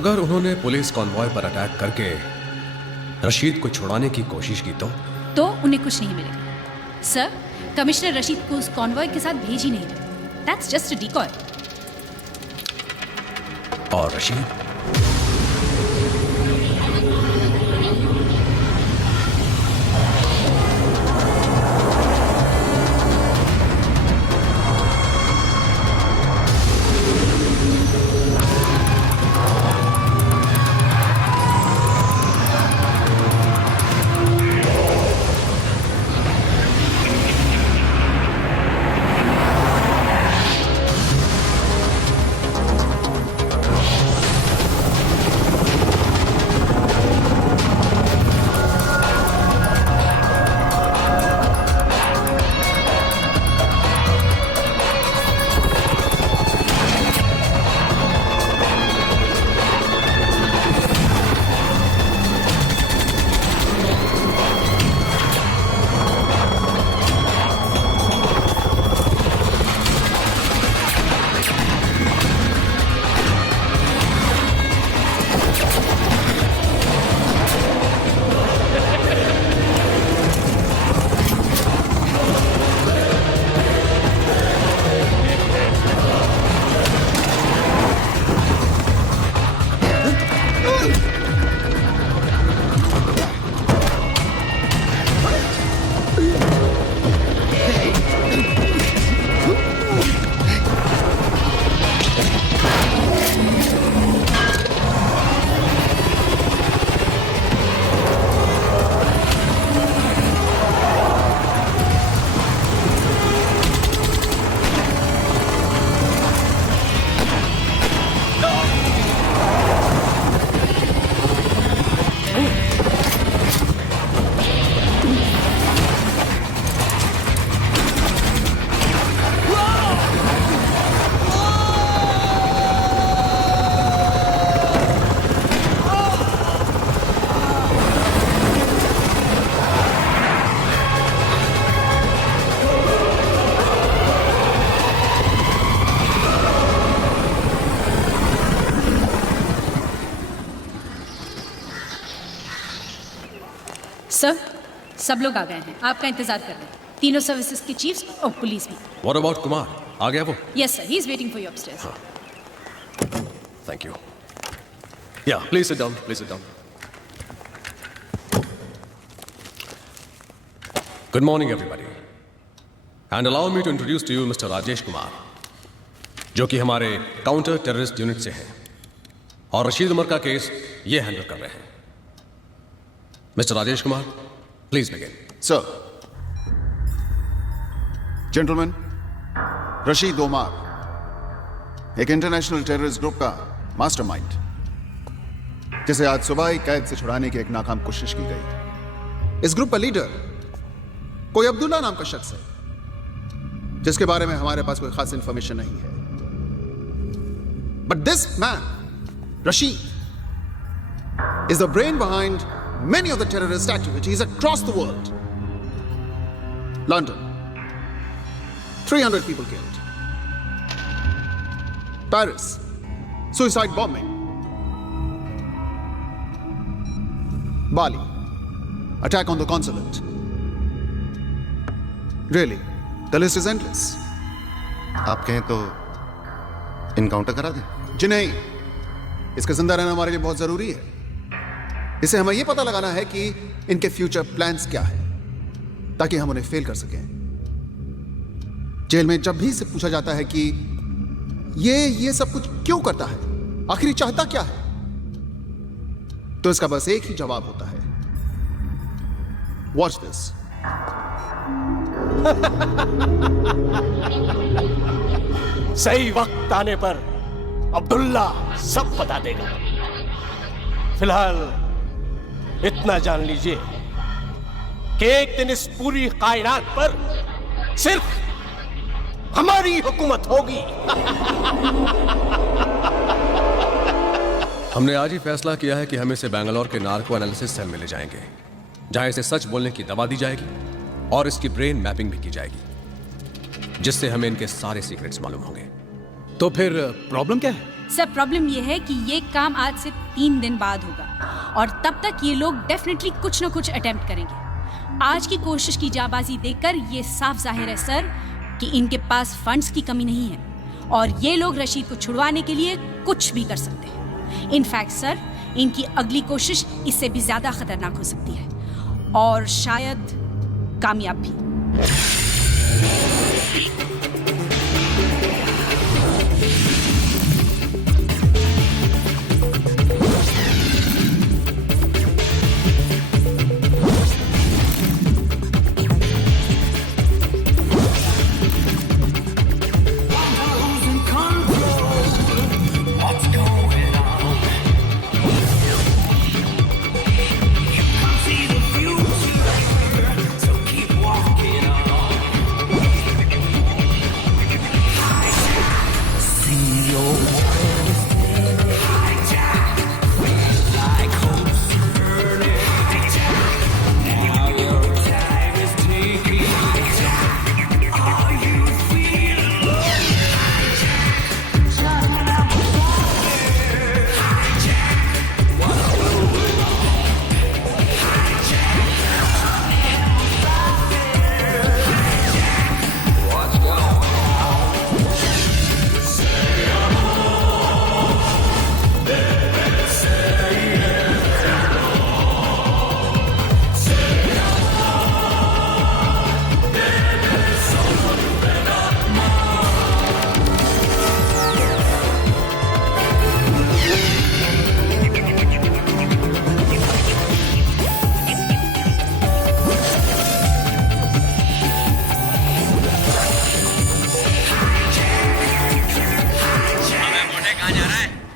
अगर उन्होंने police convoy पर अटैक करके रशीद को छुड़ाने की कोशिश की तो उन्हें कुछ नहीं मिलेगा। सर, कमिश्नर रशीद को उस कॉन्वॉय के साथ भेज ही नहीं रहे। That's just a decoy. और रशीद? सर, सब लोग आ गए हैं। आपका इंतजार कर रहे हैं। तीनों सर्विसेज के चीफ्स और पुलिस भी। What about Kumar? आ गया वो? Yes sir, he is waiting for you upstairs. Thank you. Yeah please sit down, please sit down. Good morning everybody, and allow me to introduce to you mister Rajesh Kumar, जो कि हमारे counter terrorist unit से हैं और रशीद उमर का case ये handle कर रहे हैं। Mister Rajesh Kumar, please begin. Sir, gentleman, Rashid Umar एक इंटरनेशनल टेररिस्ट ग्रुप का मास्टरमाइंड, जिसे आज सुबह ही कैद से छुड़ाने की एक नाकाम कोशिश की गई। इस ग्रुप का लीडर कोई अब्दुल्ला नाम का शख्स है, जिसके बारे में हमारे पास कोई खास इंफॉर्मेशन नहीं है। But this man, Rashid, is the brain behind many of the terrorist activities across the world. London, 300 people killed. Paris, suicide bombing. Bali, attack on the consulate. Really, the list is endless. आप कहें तो encounter करा दें? जी नहीं, इसका जिंदा रहना हमारे लिए बहुत जरूरी है। इसे हमें यह पता लगाना है कि इनके फ्यूचर प्लान्स क्या है, ताकि हम उन्हें फेल कर सकें। जेल में जब भी से पूछा जाता है कि ये सब कुछ क्यों करता है, आखिर चाहता क्या है, तो इसका बस एक ही जवाब होता है, वॉच दिस। सही वक्त आने पर अब्दुल्ला सब बता देगा। फिलहाल इतना जान लीजिए कि एक दिन इस पूरी कायनात पर सिर्फ हमारी हुकूमत होगी। हमने आज ही फैसला किया है कि हम इसे बेंगलोर के नार्को एनालिसिस सेल में ले जाएंगे, जहां इसे सच बोलने की दवा दी जाएगी और इसकी ब्रेन मैपिंग भी की जाएगी, जिससे हमें इनके सारे सीक्रेट्स मालूम होंगे। तो फिर प्रॉब्लम क्या है? सर प्रॉब्लम ये है कि ये काम आज से 3 दिन बाद होगा और तब तक ये लोग डेफिनेटली कुछ ना कुछ अटेम्प्ट करेंगे। आज की कोशिश की जाबाजी देखकर ये साफ जाहिर है सर कि इनके पास फंड्स की कमी नहीं है और ये लोग रशीद को छुड़वाने के लिए कुछ भी कर सकते हैं। इनफैक्ट सर इनकी अगली कोशिश इससे भी ज्यादा खतरनाक हो सकती है और शायद कामयाब भी।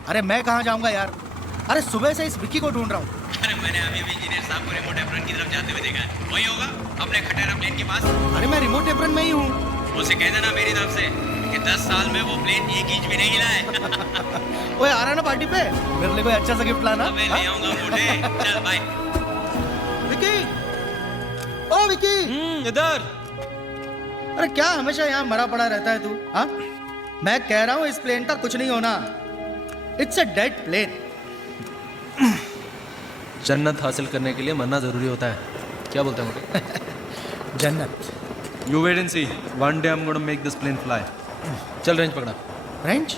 अरे मैं कहाँ जाऊंगा यार, अरे सुबह से इस विक्की को ढूंढ रहा हूँ। अरे मैंने अभी भी इंजीनियर साहब को रिमोट एप्रन की तरफ जाते हुए देखा है। वही होगा अपने खटेरा प्लेन के पास। अरे मैं रिमोट एप्रन में ही हूँ। उसे कह देना मेरी तरफ से कि 10 साल में वो प्लेन 1 इंच भी नहीं हिला है। ओए आ रहा ना पार्टी पे, मेरे लिए कोई अच्छा सा गिफ्ट लाना। मैं ले आऊंगा मोटे। चल बाय। विक्की, ओ विक्की, इधर। अरे क्या हमेशा यहाँ मरा पड़ा रहता है तू? हाँ, मैं कह रहा हूँ इस प्लेन का कुछ नहीं होना। It's a dead plane. जन्नत हासिल करने के लिए मरना जरूरी होता है, क्या बोलते हैं मोटे? जन्नत। You wait and see, one day I am gonna make this plane fly. चल रेंज पकड़ा। रेंज?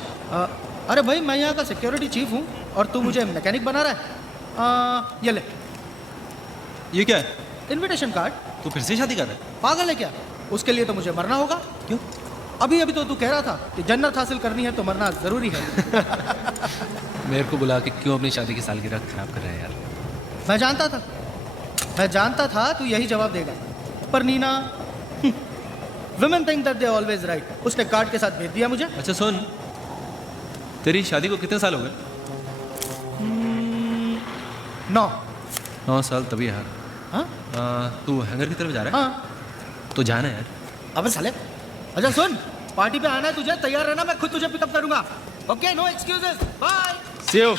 अरे भाई मैं यहाँ का सिक्योरिटी चीफ हूँ और तू मुझे मैकेनिक बना रहा है। ये ले, ये क्या है? Invitation card. तू फिर से शादी कर रहा है? पागल है क्या? उसके लिए तो मुझे मरना होगा। क्यों? अभी अभी तो तू कह रहा था कि जन्नत हासिल करनी है तो मरना जरूरी है। मेरे को बुला के क्यों अपनी शादी की सालगिरह खराब कर रहा है यार? मैं जानता था तू यही जवाब देगा, पर Nina, women think that they always right। उसने कार्ड के साथ भेज दिया मुझे। अच्छा सुन, तेरी शादी को कितने साल हो गए? 9। 9 साल तभी यार। हाँ तू हैंगर की तरफ जा रहा है? हाँ। तो जाना है यार। अबे साले, अच्छा सुन, पार्टी पे आना है तुझे, तैयार रहना, मैं खुद तुझे पिकअप करूंगा। Okay, no excuses, bye. See you.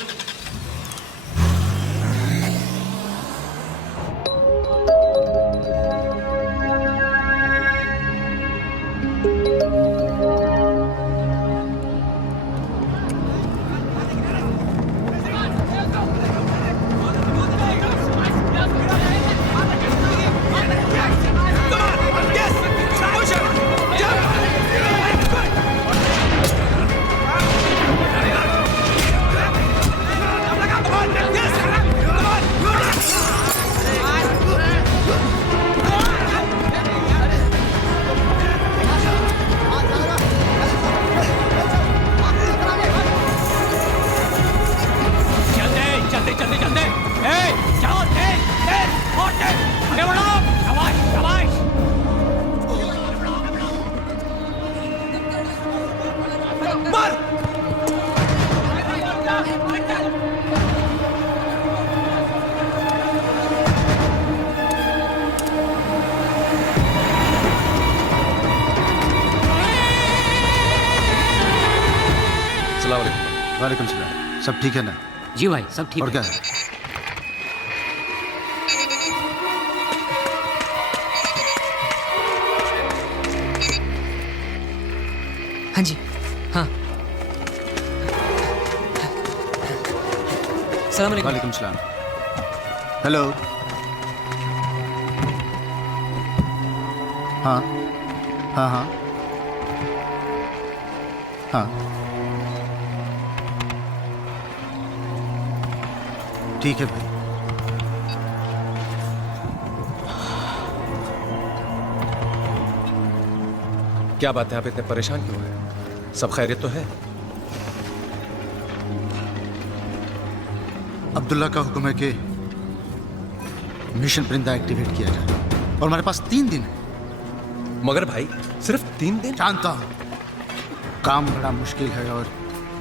वालेकुम सलाम। सब ठीक है ना? जी भाई सब ठीक और है। क्या है? हाँ जी, हाँ अस्सलाम वालेकुम। वालेकुम सलाम। हेलो। हाँ हाँ हाँ हाँ, ठीक है भाई। क्या बात है, आप इतने परेशान क्यों हैं? सब खैरियत तो है? अब्दुल्ला का हुक्म है कि मिशन परिंदा एक्टिवेट किया जाए और हमारे पास 3 दिन है। मगर भाई सिर्फ 3 दिन? जानता हूं काम बड़ा मुश्किल है और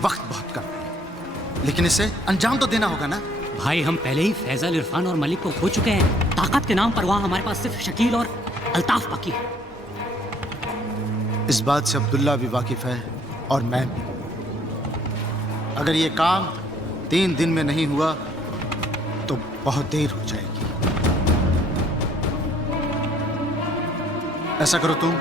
वक्त बहुत कम है, लेकिन इसे अंजाम तो देना होगा ना। भाई हम पहले ही फैजल, इरफान और मलिक को खो चुके हैं। ताकत के नाम पर वहाँ हमारे पास सिर्फ शकील और अल्ताफ बाकी है। इस बात से अब्दुल्ला भी वाकिफ है और मैं भी। अगर ये काम 3 दिन में नहीं हुआ तो बहुत देर हो जाएगी। ऐसा करो तुम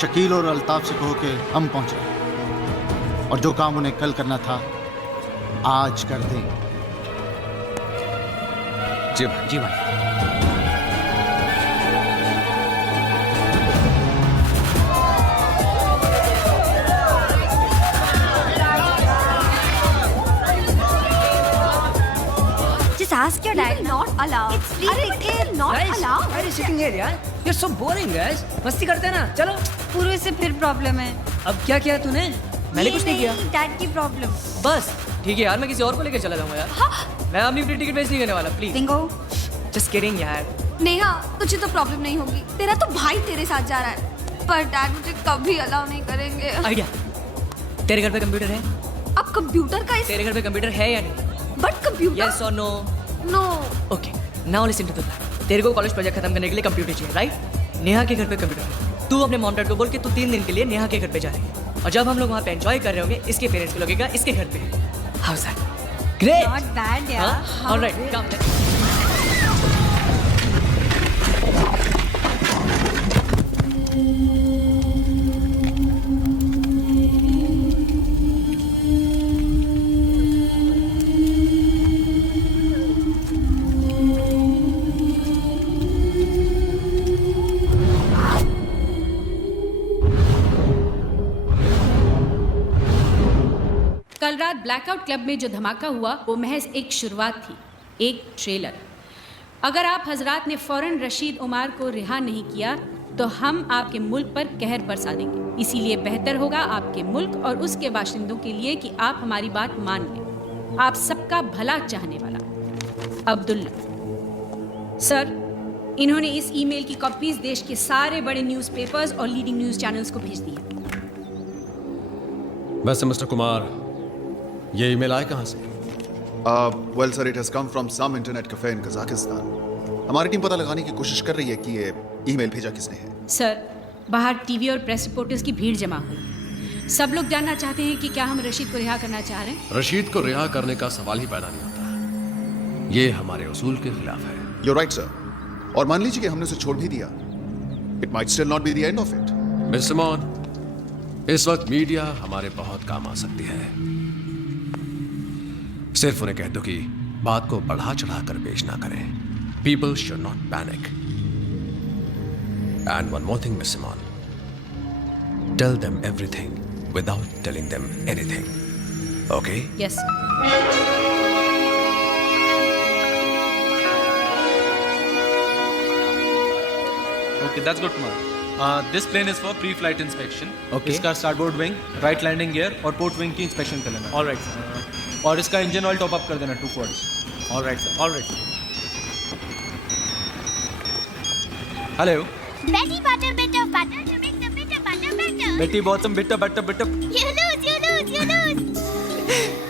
शकील और अल्ताफ से कहो कि हम पहुंच रहे हैं और जो काम उन्हें कल करना था आज कर दें। जी भाई। जी भाई। Just ask your dad. Not allowed. It's free. Not allowed. Why are you sitting here, यार? You're so boring, guys. मस्ती करते हैं ना, चलो। पूर्व से फिर प्रॉब्लम है। अब क्या किया तूने? मैंने कुछ नहीं किया। डैड की प्रॉब्लम। बस ठीक है यार, मैं किसी और को लेकर चला जाऊंगा यार। हाँ? मैं अपनी फ्री टिकट वेस्ट नहीं करने वाला, प्लीज। सिंगो। जस्ट किडिंग यार। नेहा, तुझे तो प्रॉब्लम नहीं होगी। तेरा तो भाई तेरे साथ जा रहा है, पर डैड मुझे कभी अलाउ नहीं करेंगे। आइडिया। तेरे घर पे कंप्यूटर है? अब कंप्यूटर का तेरे घर पे कंप्यूटर है या नहीं? But computer. यस और no? No. Okay, now listen to the plan. तेरे को कॉलेज प्रोजेक्ट खत्म करने के लिए कंप्यूटर चाहिए, राइट? नेहा के घर पे कंप्यूटर है। तू अपने मॉम डैड को बोल के तू 3 दिन के लिए नेहा के घर पे जा रही है, और जब हम लोग वहाँ पे एंजॉय कर रहे होंगे, इसके पेरेंट्स को लगेगा इसके घर पे। How is that? Great. Not bad यार। Alright, come let's. कल रात ब्लैकआउट क्लब में जो धमाका हुआ वो महज एक शुरुआत थी, एक ट्रेलर। अगर आप हजरात ने फौरन रशीद उमर को रिहा नहीं किया तो हम आपके मुल्क पर कहर बरसा देंगे। इसीलिए बेहतर होगा आपके मुल्क और उसके बाशिंदों के लिए कि आप हमारी बात मान लें। आप सबका भला चाहने वाला अब्दुल्ला। सर, इन्होंने इस ईमेल की कॉपीज देश के सारे बड़े न्यूज़पेपर्स और लीडिंग न्यूज़ चैनल्स को भेज दी है। वैसे मिस्टर कुमार, ये ईमेल आए कहाँ से? Well sir, it has come from some internet cafe in Kazakhstan. हमारी टीम पता लगाने की कोशिश कर रही है कि ये ईमेल भेजा किसने है। सर, बाहर टीवी और प्रेस रिपोर्टर्स की भीड़ जमा हुई है। सब लोग जानना चाहते हैं कि क्या हम रशीद को रिहा करना चाह रहे हैं। रशीद को रिहा करने का सवाल ही पैदा नहीं होता। ये हमारे उसूल के खिलाफ है। You right sir. और मान लीजिए कि हमने उसे छोड़ भी दिया, it might still not be the end of it. Mister Mon, इस वक्त मीडिया हमारे बहुत काम आ सकती है। सिर्फ उन्हें कह दो कि बात को बढ़ा चढ़ा कर पेश ना करें। People should not panic. And one more thing mister Mon, tell them everything without telling them anything. Okay? Yes. Okay, that's good, Kumar. This plane is for pre-flight inspection. Okay. इसका starboard wing, right landing gear और port wing की inspection कर लेना. All right, sir. और इसका engine oil top up कर देना 2 quarts. All right, sir. All right. Hello. Betty butter, bit of butter to make the bitter butter better. Betty bought some bitter. You lose.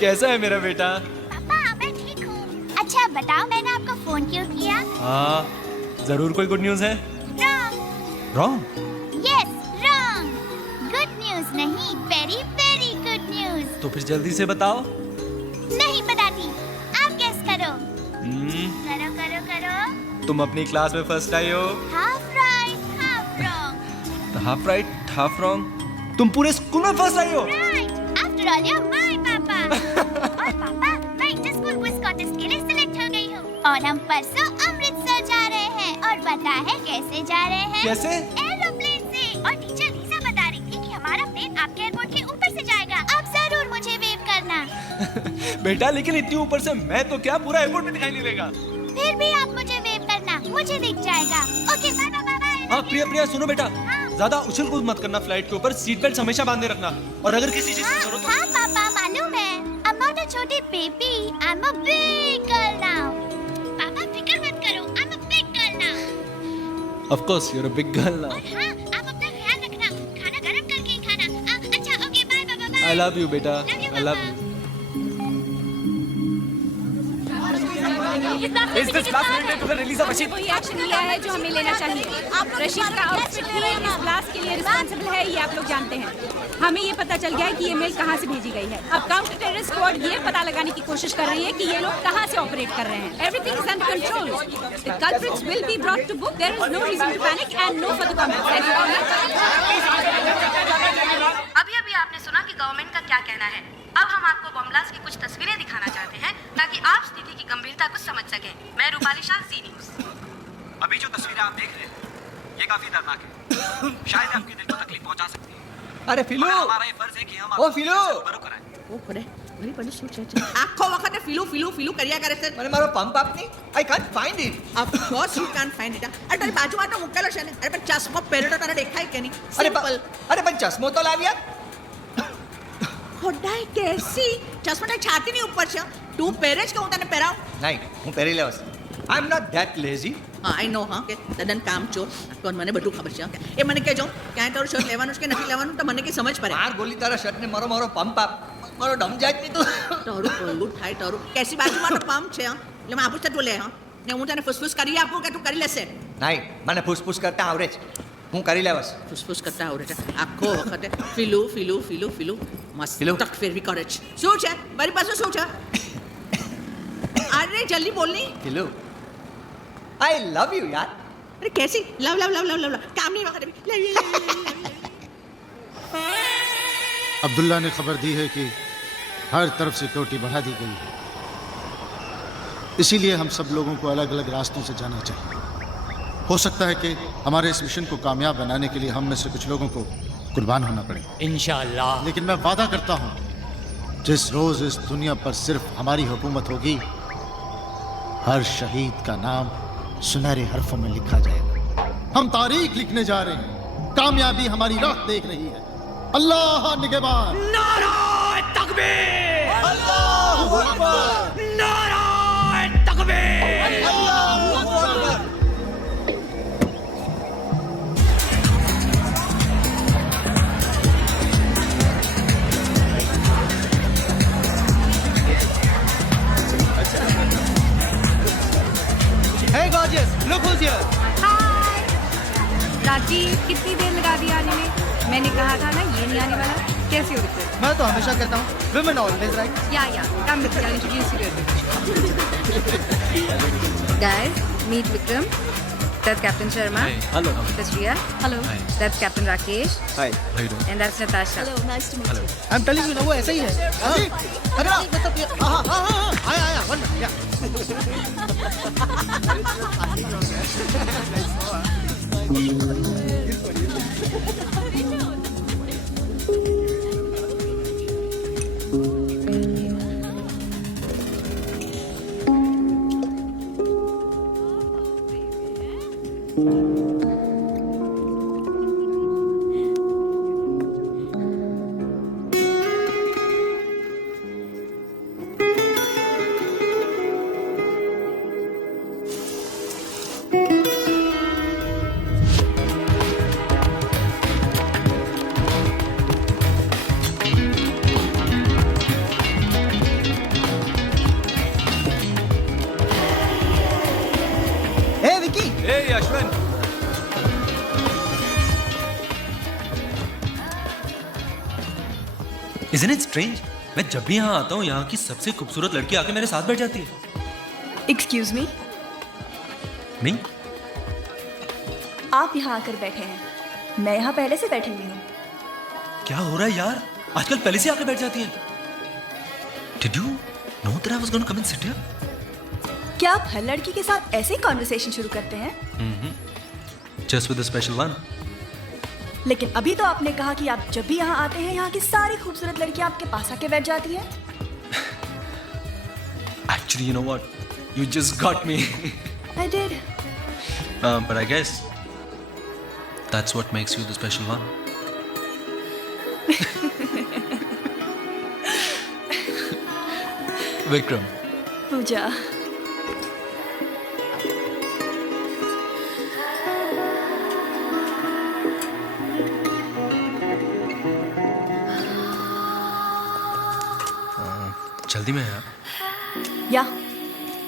कैसा है मेरा बेटा? पापा, मैं ठीक हूँ। अच्छा बताओ, मैंने आपको फोन क्यों किया? हाँ, जरूर कोई गुड न्यूज़ है? Wrong? Yes, wrong. Good news नहीं, very very good news. तो फिर जल्दी से बताओ. नहीं बताती, आप गेस करो. करो. तुम अपनी क्लास में फर्स्ट आई हो. Half right, half wrong. Half right, half wrong. तुम पूरे स्कूल में फर्स्ट आई हो. Right. After all, you're my papa. और पापा, मैं इंटर पुरपुस कॉन्टेस्ट के लिए सिलेक्ट हो गई हूँ और हम परसों अमृतसर जा रहे हैं। और पता है कैसे जा रहे हैं? कैसे? एरोप्लेन से। और टीचर लीजा बता रही थी कि हमारा प्लेन आपके एयरपोर्ट के ऊपर से जाएगा। आप जरूर मुझे वेव करना। बेटा लेकिन इतनी ऊपर से मैं तो क्या पूरा एयरपोर्ट में दिखाई नहीं देगा। फिर भी आप मुझे वेव करना, मुझे दिख जाएगा। Okay bye bye bye. हाँ प्रिया सुनो बेटा, ज्यादा उछल कूद मत करना फ्लाइट के ऊपर, सीट बेल्ट हमेशा बांधे रखना। और अगर किसी चीज की जरूरत हो। हाँ पापा मालूम है। I'm not a छोटी baby, I'm a big girl now. पापा फिक्र मत करो, I'm a big girl now. Of course you're a big girl now. और हाँ, आप अपना ख्याल रखना, खाना गरम करके ही खाना। अच्छा okay bye bye bye. I love you बेटा, I love you. Is this blast related to the release of Rashid? वही एक्शन लिया है जो हमें लेना चाहिए। रशीद का आउटफिट ही इस ब्लास्ट के लिए रिस्पॉन्सिबल है, ये आप लोग जानते हैं। हमें ये पता चल गया है कि ये मेल कहाँ से भेजी गई है। अब काउंटर टेररिस्ट स्क्वाड ये पता लगाने की कोशिश कर रही है कि ये लोग कहाँ से ऑपरेट कर रहे हैं। Everything is under control. The culprits will be brought to book. There is no reason to panic and no further comments. अभी आपने सुना कि गवर्नमेंट का क्या कहना है। अब हम आपको बम ब्लास्ट की कुछ तस्वीरें दिखाना चाहते हैं ताकि आप स्थिति की गंभीरता को समझ सकें। मैं रूपाली शाह, ज़ी न्यूज़। अभी जो तस्वीरें आप देख रहे हैं ये काफी दर्दनाक है। शायद आपके दिल को तकलीफ पहुंचा सकती है। अरे फिलू, हमारा ये फर्ज है कि हम ओ फिलू, रूबरू कराएं। ओ खरे वही पड़ी सोच आखो वखत फिलू करिया करे છે મને મારો પંપ આપની I can't find it. Of course you can't find it. અરે તારી બાજુમાં તો મુકેલો છે ને. અરે પણ ચશ્મો પહેરેલો તારે દેખાય કે નહીં? અરે પણ ચશ્મો તો લાવ્યા. ખોડાઈ કેસી ચશ્મા તારી છાતીની ઉપર છે. તું પહેરે છે કે હું તને પહેરાવ? નહીં, હું પહેરી લેવાસ. I'm not that lazy. હા આઈ નો હા કે તદન કામ ચોર પણ મને બધું ખબર છે. એ મને કહેજો ક્યાં તારું શર્ટ લેવાનું છે કે નથી લેવાનું તો મને કે સમજ પડે. માર ગોલી તારા શર્ટ ને મારો પંપ આપ. મારો ડમ જાય નહીં તું. તારું કોલું થાય તારું. કેસી બાજુમાં તો પંપ છે. એટલે હું આપું તું લે હા. ને હું તને ફુસફુસ કરી આપું કે તું કરી લેશે? નહીં, મને ફૂસફૂસ કરતા આવડે છે. હું કરી લેવાસ. ફુસફુસ કરતા આવડે છે. આખો વખતે ફીલું મસ્ત તક ફેરવી કરે છે. શું છે મારી પાસે શું છે? અરે જલ્દી બોલ ની. ફીલુ, I love you यार. अरे कैसी लव काम नहीं वक्त अब्दुल्ला ने खबर दी है कि हर तरफ सिक्योरिटी बढ़ा दी गई है, इसीलिए हम सब लोगों को अलग अलग रास्तों से जाना चाहिए। हो सकता है कि हमारे इस मिशन को कामयाब बनाने के लिए हम में से कुछ लोगों को कुर्बान होना पड़े इंशाअल्लाह। लेकिन मैं वादा करता हूँ जिस रोज इस दुनिया पर सिर्फ हमारी हुकूमत होगी, हर शहीद का नाम सुनहरे हरफों में लिखा जाएगा। हम तारीख लिखने जा रहे हैं, कामयाबी हमारी राह देख रही है। अल्लाह निगहबान। नाराए तकबीर, अल्लाहू अकबर, नाराए तकबीर, Allahu Akbar. Hey gorgeous, look who's here. हाय राजीव, कितनी देर लगा दी आने में? मैंने कहा था ना ये नहीं आने वाला। कैसी हो विक्रम? मैं तो हमेशा कहता हूँ women always right. या come with me, I'll introduce you to guys, meet Vikram. That's Captain Sharma. Hello. That's Riya. Hello. That's Captain Rakesh. Hi. How you doing? And that's Natasha. Hello, nice to meet you. I'm telling you ना वो ऐसा ही है. अरे मतलब आया one या. Hey Ashwin. Isn't it strange? मैं जब भी यहाँ आता हूँ यहाँ की सबसे खूबसूरत लड़की आके मेरे साथ बैठ जाती है। Excuse me? नहीं? आप यहाँ आकर बैठे हैं, मैं यहाँ पहले से बैठी हुई हूँ। क्या हो रहा है यार? आजकल पहले से आके बैठ जाती है। Did you know that I was going to come and sit here? क्या आप हर लड़की के साथ ऐसे ही कॉन्वर्सेशन शुरू करते हैं? Just with a special one. लेकिन अभी तो आपने कहा कि आप जब भी यहाँ आते हैं यहाँ की सारी खूबसूरत लड़कियाँ आपके पास आके बैठ जाती हैं। Actually, you know what? You just got me. I did. But I guess that's what makes you the special one. Vikram. पूजा। जल्दी में यार। Yeah,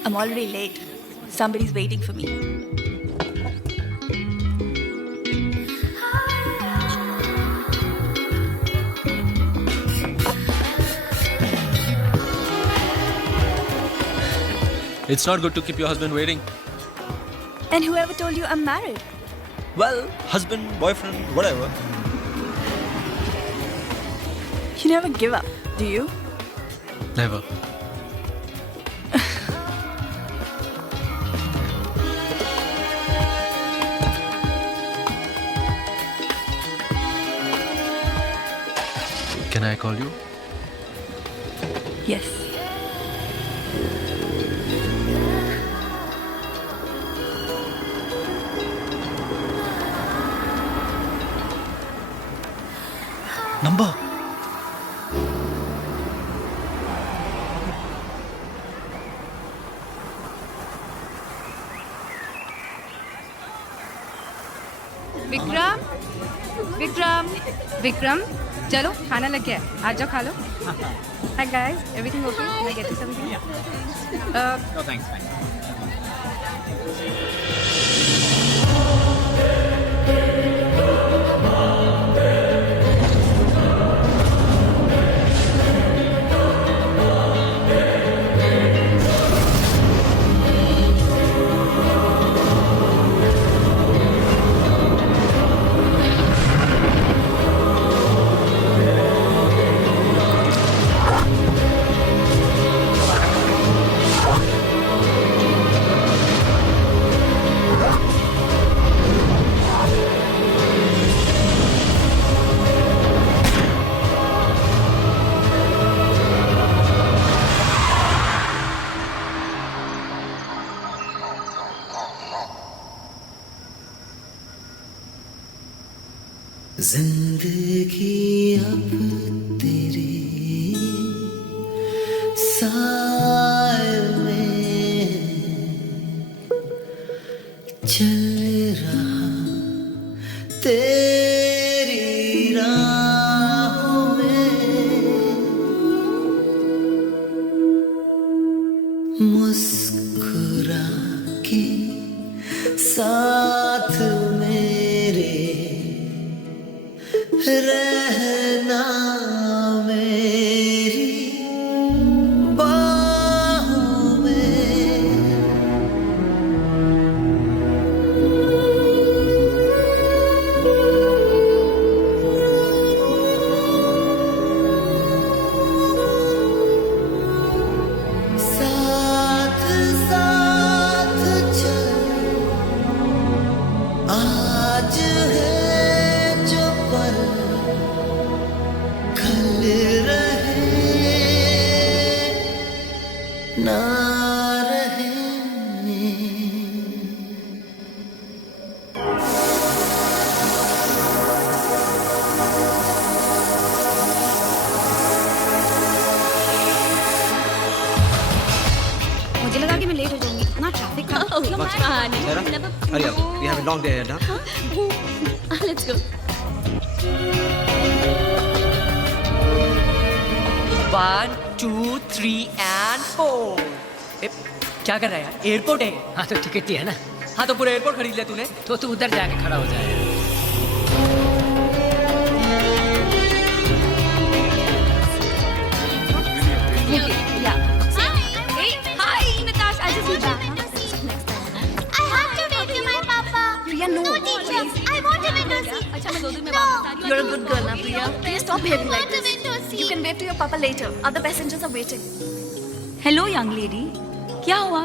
I'm already late. Somebody's waiting for me. It's not good to keep your husband waiting. And whoever told you I'm married? Well, husband, boyfriend, whatever. You never give up, do you? Never. Can I call you? Yes. Number. Vikram, Vikram, Vikram, चलो खाना लग गया है, आ जाओ खा लो। Hi guys, everything okay? Can I get you something? No thanks, fine. जिंदगी अब तेरे साए में चल रहा, तेरी राहों में मुस्कुरा के साथ मेरे रहना मेरी बाहों में। साथ साथ चल, आज है जो पल कल रहे ना रहे। मुझे लगा कि मैं लेट हो जाऊंगी, इतना ट्रैफिक था। Hurry up. We have a long day ahead, huh? Let's go. 1, 2, 3 and 4। क्या कर रहा है यार? एयरपोर्ट है। हाँ तो टिकट ही है ना। हाँ तो पूरा एयरपोर्ट खरीद लिया तूने? तो तू उधर जाके खड़ा हो जाए। Hi, Natasha. I just need that. I have to wait to my papa. Priya, no. No, teacher. I want a window seat. अच्छा मैं 2 दिन में वापस आ रही हूँ. You're a good girl now, Priya. Please stop behaving like this. You can wait to your papa later. Other passengers are waiting. Hello young lady, क्या हुआ?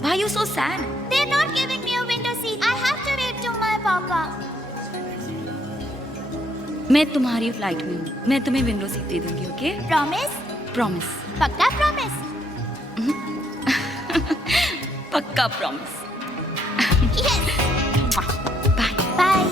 Why you so sad? They're not giving me a window seat. I have to wait to my papa. मैं तुम्हारी flight में हूँ, मैं तुम्हें window seat दे दूंगी, okay? Promise? Promise. पक्का promise? पक्का प्रॉमिस। Yes. बाय। Bye.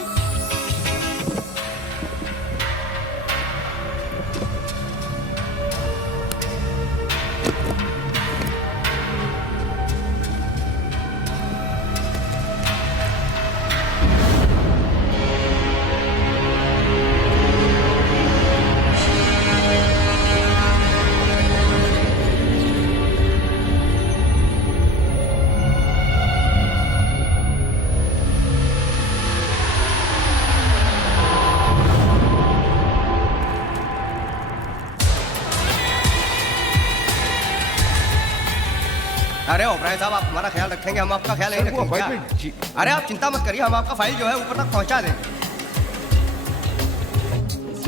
अरे ओबराय साहब, आप हमारा ख्याल रखेंगे, हम आपका ख्याल नहीं रखेंगे क्या? अरे आप चिंता मत करिए, हम आपका फाइल जो है ऊपर तक पहुंचा देंगे।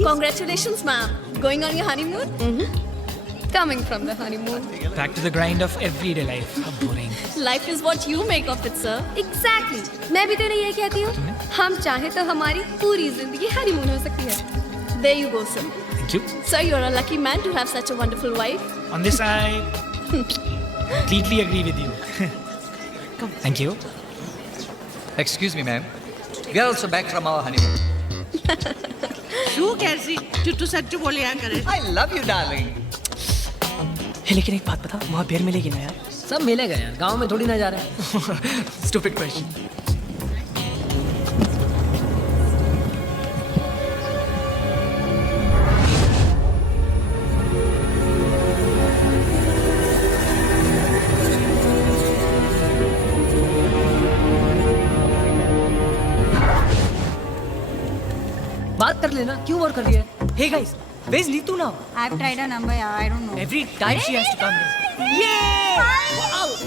Congratulations, ma'am. Going on your honeymoon? Coming from the honeymoon. Back to the grind of everyday life. How boring. Life is what you make of it, sir. Exactly. मैं भी तो नहीं ये कहती हूँ. हम चाहे तो हमारी पूरी जिंदगी हनीमून हो सकती है. There you go, sir. Thank you. Sir, you're a lucky man to have such a wonderful wife. On this, I completely agree with you. Thank you. Excuse me, ma'am. We are also back from our honeymoon. શું कैसी चुट्टू सच्चू बोले या करे? I love you, darling. लेकिन एक बात बता, वहाँ बेर मिलेगी ना यार? सब मिलेगा यार, गांव में थोड़ी ना जा रहे हैं। Stupid question. बात कर लेना, क्यों और कर रही है? Hey guys, where's Neetu now? I've tried her number, yeah, I don't know. Every time she has to come. Yeah!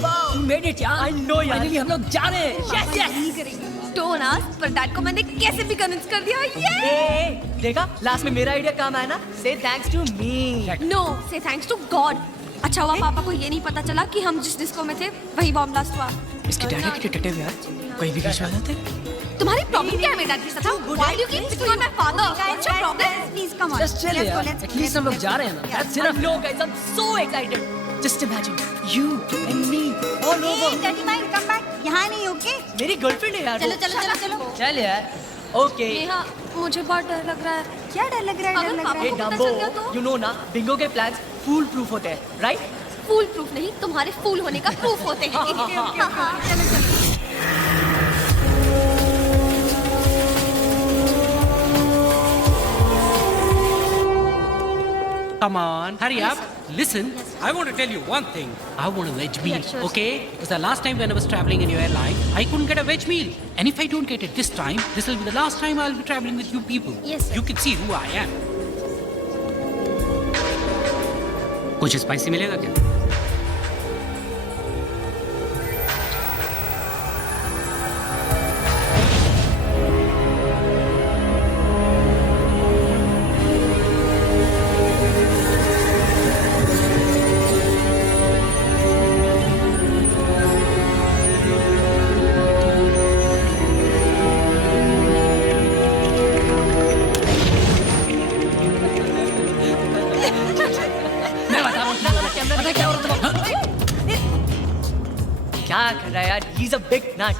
Wow! You made it, यार. I know, यार. Finally हम लोग जा रहे हैं. Yes, yes. Don't ask, पर dad को मैंने कैसे भी कन्विंस कर दिया. Yeah! Hey, देखा? लास्ट में मेरा आइडिया काम आया ना? Say thanks to me. No, say thanks to God. अच्छा हुआ पापा को ये नहीं पता चला कि हम जिस डिस्को में थे वही बॉम्ब ब्लास्ट हुआ. इसके डैडी के डिटेक्टिव यार. कोई भी बीच में आ जाते? तुम्हारी प्रॉब्लम क्या है मेरे डैड के साथ? Why do you keep picking on my father? What's your problem? Please come on. Just chill यार. At least हम लोग जा रहे हैं ना. That's enough. No guys, I'm so excited. Just imagine you and me all over. Hey, dirty mind, come back. यहाँ नहीं, okay? मेरी गर्लफ्रेंड है यार. चलो चलो चलो चलो. चल यार. Okay. नेहा, मुझे बहुत डर लग रहा है. क्या डर लग रहा है? डर लग रहा Hey है? Dumbo, you know ना, बिंगो के plans fool proof होते हैं, right? फूल प्रूफ नहीं, तुम्हारे फूल होने का प्रूफ होते हैं. चलो चलो. Come on, hurry up. Listen, I want to tell you one thing. I want a veg meal, okay? Because the last time when I was traveling in your airline, I couldn't get a veg meal. And if I don't get it this time, this will be the last time I'll be traveling with you people. Yes, sir. You can see who I am. कुछ spicy मिलेगा क्या? क्या कर रहा है यार? He's a big nut.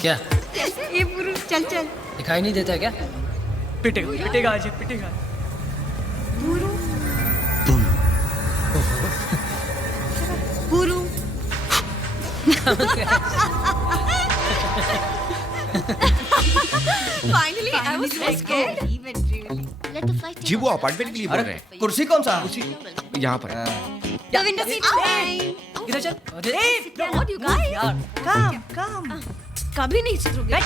क्या? ये पुरुष चल चल. दिखाई नहीं देता क्या? पिटेगा, पिटेगा आज, पिटेगा. पुरु. पुरु. Finally, I was so scared. Let the flight जी वो अपार्टमेंट के लिए बोल रहे हैं। कुर्सी कौन सा? यहाँ पर। The window seat fine. इधर चल. Hey, What you guys? यार. Come. कभी नहीं सुधरोगे.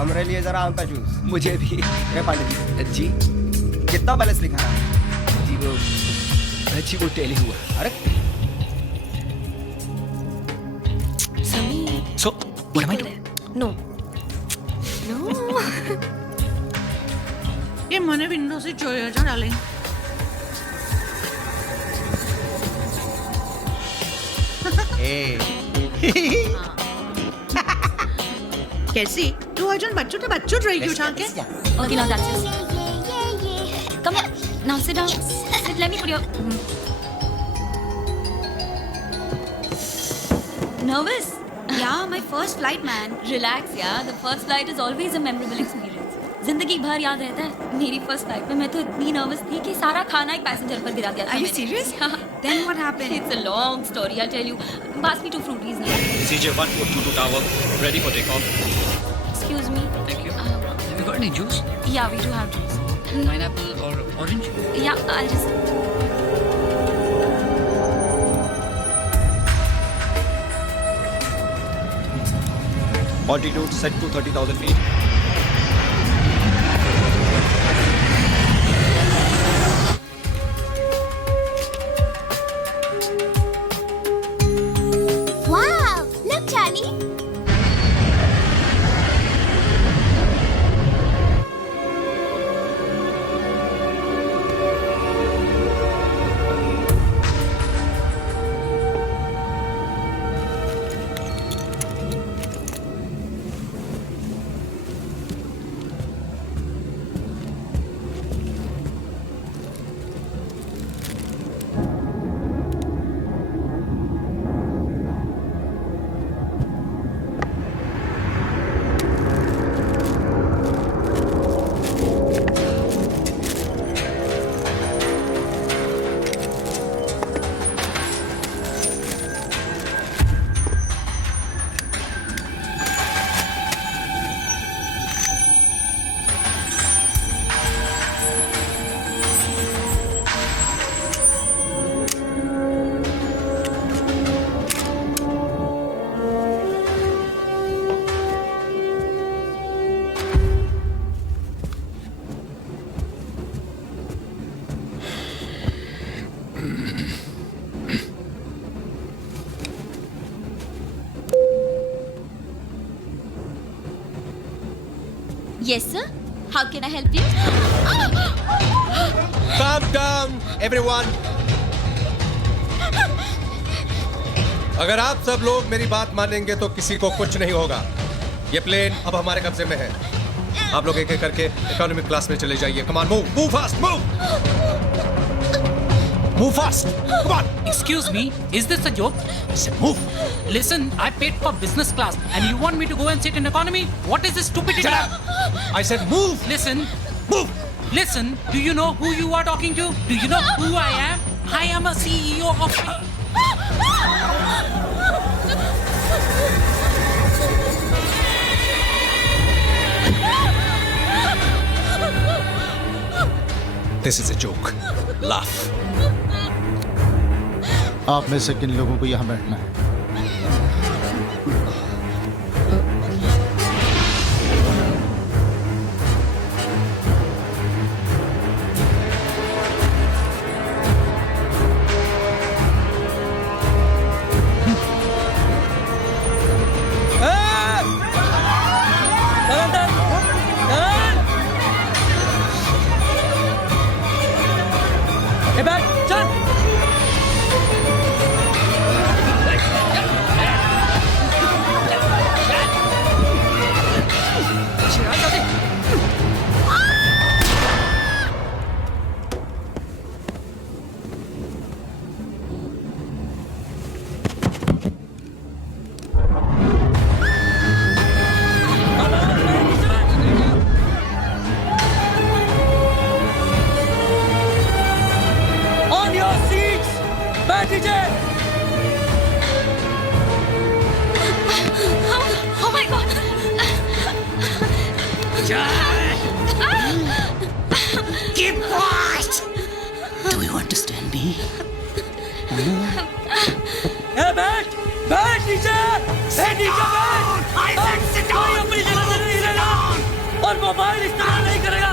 हमरे लिए जरा आम का जूस. मुझे भी। पांडे जी कितना बैलेंस लिखा है? जी वो टेली हुआ। अरे So, what am I doing? No. ये મને વિન્ડો से જોયો છો ડાર્લિંગ. कैसी तू अर्जुन बच्चों रही क्यों झांके? Okay, now that's it. Come on. Now sit down. Sit, let me put your... Nervous? Yeah, my first flight, man. Relax, yeah. The first flight is always a memorable experience. जिंदगी भर याद रहता है. मेरी first flight में मैं तो इतनी nervous थी कि सारा खाना एक पैसेंजर पर गिरा दिया था. Are you serious? Then what happened? It's a long story, I'll tell you. Pass me 2 fruities now. CJ1422 tower, ready for takeoff. Excuse me. Thank you. Have you got any juice? Yeah, we do have juice. Pineapple or orange? Yeah, I'll just... Altitude set to 30,000 feet. Wow! Look, Charlie. Yes, sir. How can I help you? Calm down, everyone. अगर आप सब लोग मेरी बात मानेंगे तो किसी को कुछ नहीं होगा. ये प्लेन अब हमारे कब्जे में है. आप लोग एक एक करके इकोनॉमिक क्लास में चले जाइए. Come on, move fast, move fast. Come on. Excuse me, is this a joke? I said move. Listen, I paid for business class and you want me to go and sit in economy? What is this stupidity? Shut up. I said move. Listen. Move. Listen, do you know who you are talking to? Do you know who I am? I am a CEO of... This is a joke. Laugh. आप में से किन लोगों को यहाँ बैठना है? Oh my God! Keep quiet! Do you understand me? Hey, बैठ नीचे! बैठ! I said sit down! कोई अपनी जगह से नहीं हिलेगा और मोबाइल इस्तेमाल नहीं करेगा.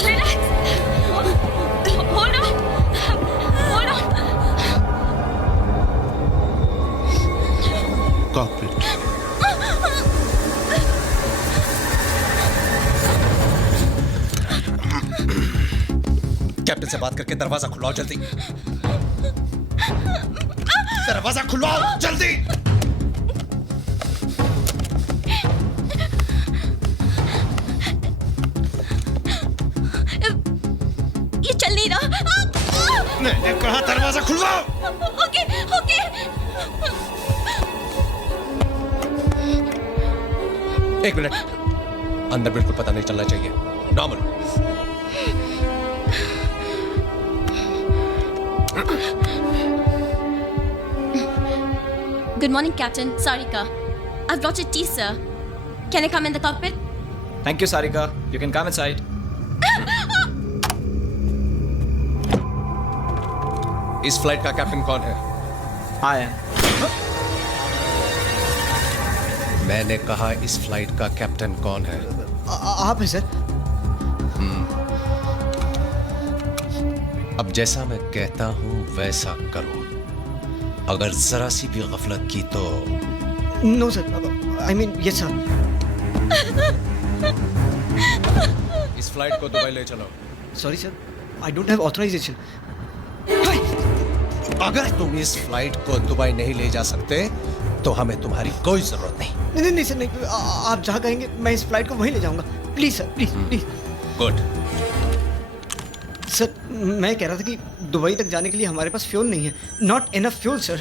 Relax. Hold on. Cockpit. Captain से बात करके दरवाजा खुलवाओ जल्दी। दरवाजा खुलवाओ जल्दी। ये चल नहीं रहा। मैंने कहा दरवाजा खुलवाओ। Okay okay. एक मिनट, अंदर बिल्कुल पता नहीं चलना चाहिए। Normal. Good morning, Captain. Sarika. I've brought you tea, sir. Can I come in the cockpit? Thank you, Sarika. You can come inside. इस फ्लाइट का कैप्टन कौन है? I am. मैंने कहा इस फ्लाइट का कैप्टन कौन है? आप हैं सर। अब जैसा मैं कहता हूं वैसा करो। अगर जरा सी भी गफलत की तो No, sir. I mean, yes, sir. इस फ्लाइट को दुबई ले चलो। Sorry, sir. I don't have authorization. अगर तुम इस फ्लाइट को दुबई नहीं ले जा सकते तो हमें तुम्हारी कोई जरूरत नहीं। नहीं सर, नहीं। आप जहाँ कहेंगे मैं इस फ्लाइट को वहीं ले जाऊंगा। Please sir, please please. Good. Sir, मैं कह रहा था कि दुबई तक जाने के लिए हमारे पास फ्यूल नहीं है। Not enough fuel sir.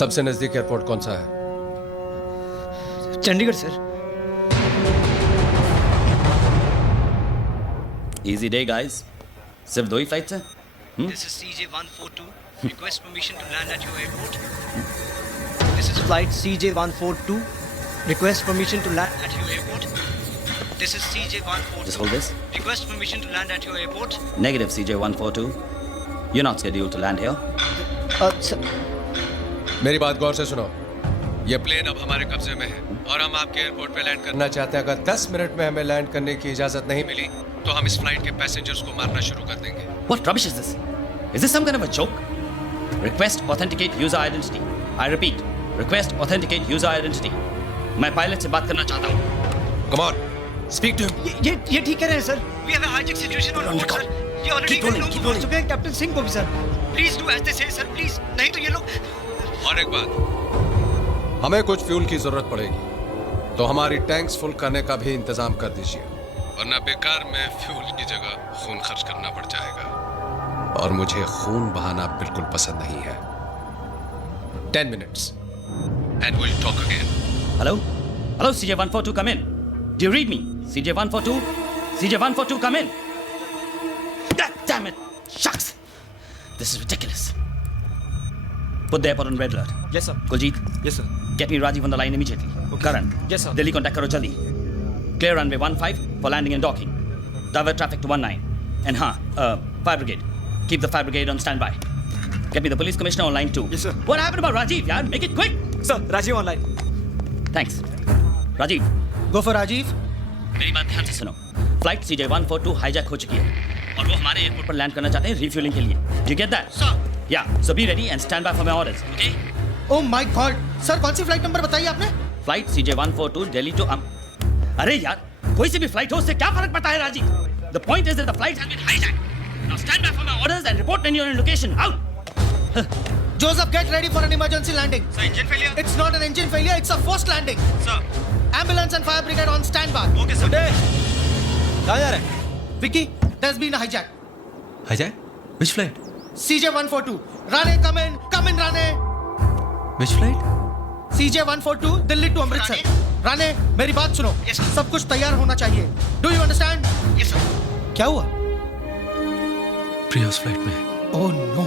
सबसे नजदीक एयरपोर्ट कौन सा है? Chandigarh sir. Easy day, guys. सिर्फ 2 ही फ्लाइट्स हैं? This is CJ142. Request permission to land at your airport. This is flight CJ142. Request permission to land at your airport. This is CJ142. Just hold this. Request permission to land at your airport. Negative, CJ142. You're not scheduled to land here. Sir. मेरी बात गौर से सुनो। ये plane अब हमारे कब्जे में है और हम आपके एयरपोर्ट पे लैंड करना चाहते हैं। अगर 10 मिनट में हमें लैंड करने की इजाजत नहीं मिली तो हम इस फ्लाइट के पैसेंजर्स को मारना शुरू कर देंगे। What rubbish is this? Is this some kind of a joke? Request authenticate user identity. I repeat, request authenticate user identity. मैं पायलट से बात करना चाहता हूँ। Come on, speak to him. ये ठीक कह रहे हैं sir. We have a hijack situation on board, sir. ये already कई लोग मार चुके हैं कैप्टन सिंह को भी sir. Please do as they say, sir. Please. नहीं तो ये लोग। और एक बात, हमें कुछ फ्यूल की जरूरत पड़ेगी तो हमारी टैंक्स फुल करने का भी इंतजाम कर दीजिए, वरना बेकार में फ्यूल की जगह खून खर्च करना पड़ जाएगा और मुझे खून बहाना बिल्कुल पसंद नहीं है। 10 minutes and we'll talk again. Hello? Hello, CJ142, come in. Do you read me? CJ142? CJ142, come in. God damn it! Shucks! This is ridiculous. Put the airport on red alert. Yes, sir. Kuljit? Yes, sir. Get me Rajiv on the line immediately. Okay. Karan? Yes, sir. Delhi contact karo jaldi. Clear runway 15 for landing and docking. Divert traffic to 19. And fire brigade. Keep the fire brigade on standby. Get me the police commissioner on line 2. Yes, sir. What happened about Rajiv, yaar? Make it quick. Sir, Rajiv online. Thanks. Rajiv. Go for Rajiv. मेरी बात ध्यान से सुनो। Flight CJ142 hijack हो चुकी है और वो हमारे एयरपोर्ट पर लैंड करना चाहते हैं रिफ्यूलिंग के लिए। Do you get that? Sir. Yeah. So be ready and stand by for my orders. Okay? Oh my God. Sir कौन सी फ्लाइट नंबर बताइए आपने? फ्लाइट CJ142 दिल्ली टू अरे यार, कोई सी भी फ्लाइट हो उससे क्या फर्क पड़ता है Rajiv? The point is that the flight has been hijacked. Now stand by for my orders and report when you're in location. Out. Joseph, get ready for an emergency landing. Sir, engine failure? It's not an engine failure, it's a forced landing. Sir. Ambulance and fire brigade on standby. Okay, sir. कहाँ जा रहे हैं? Vicky, there's been a hijack. Hijack? Which flight? CJ142. Rane, come in, Rane. Which flight? CJ142, Delhi to Amritsar. Rane, मेरी बात सुनो। सब कुछ तैयार होना चाहिए। Do you understand? Yes, sir. क्या हुआ? प्रिया उस फ्लाइट में। Oh no.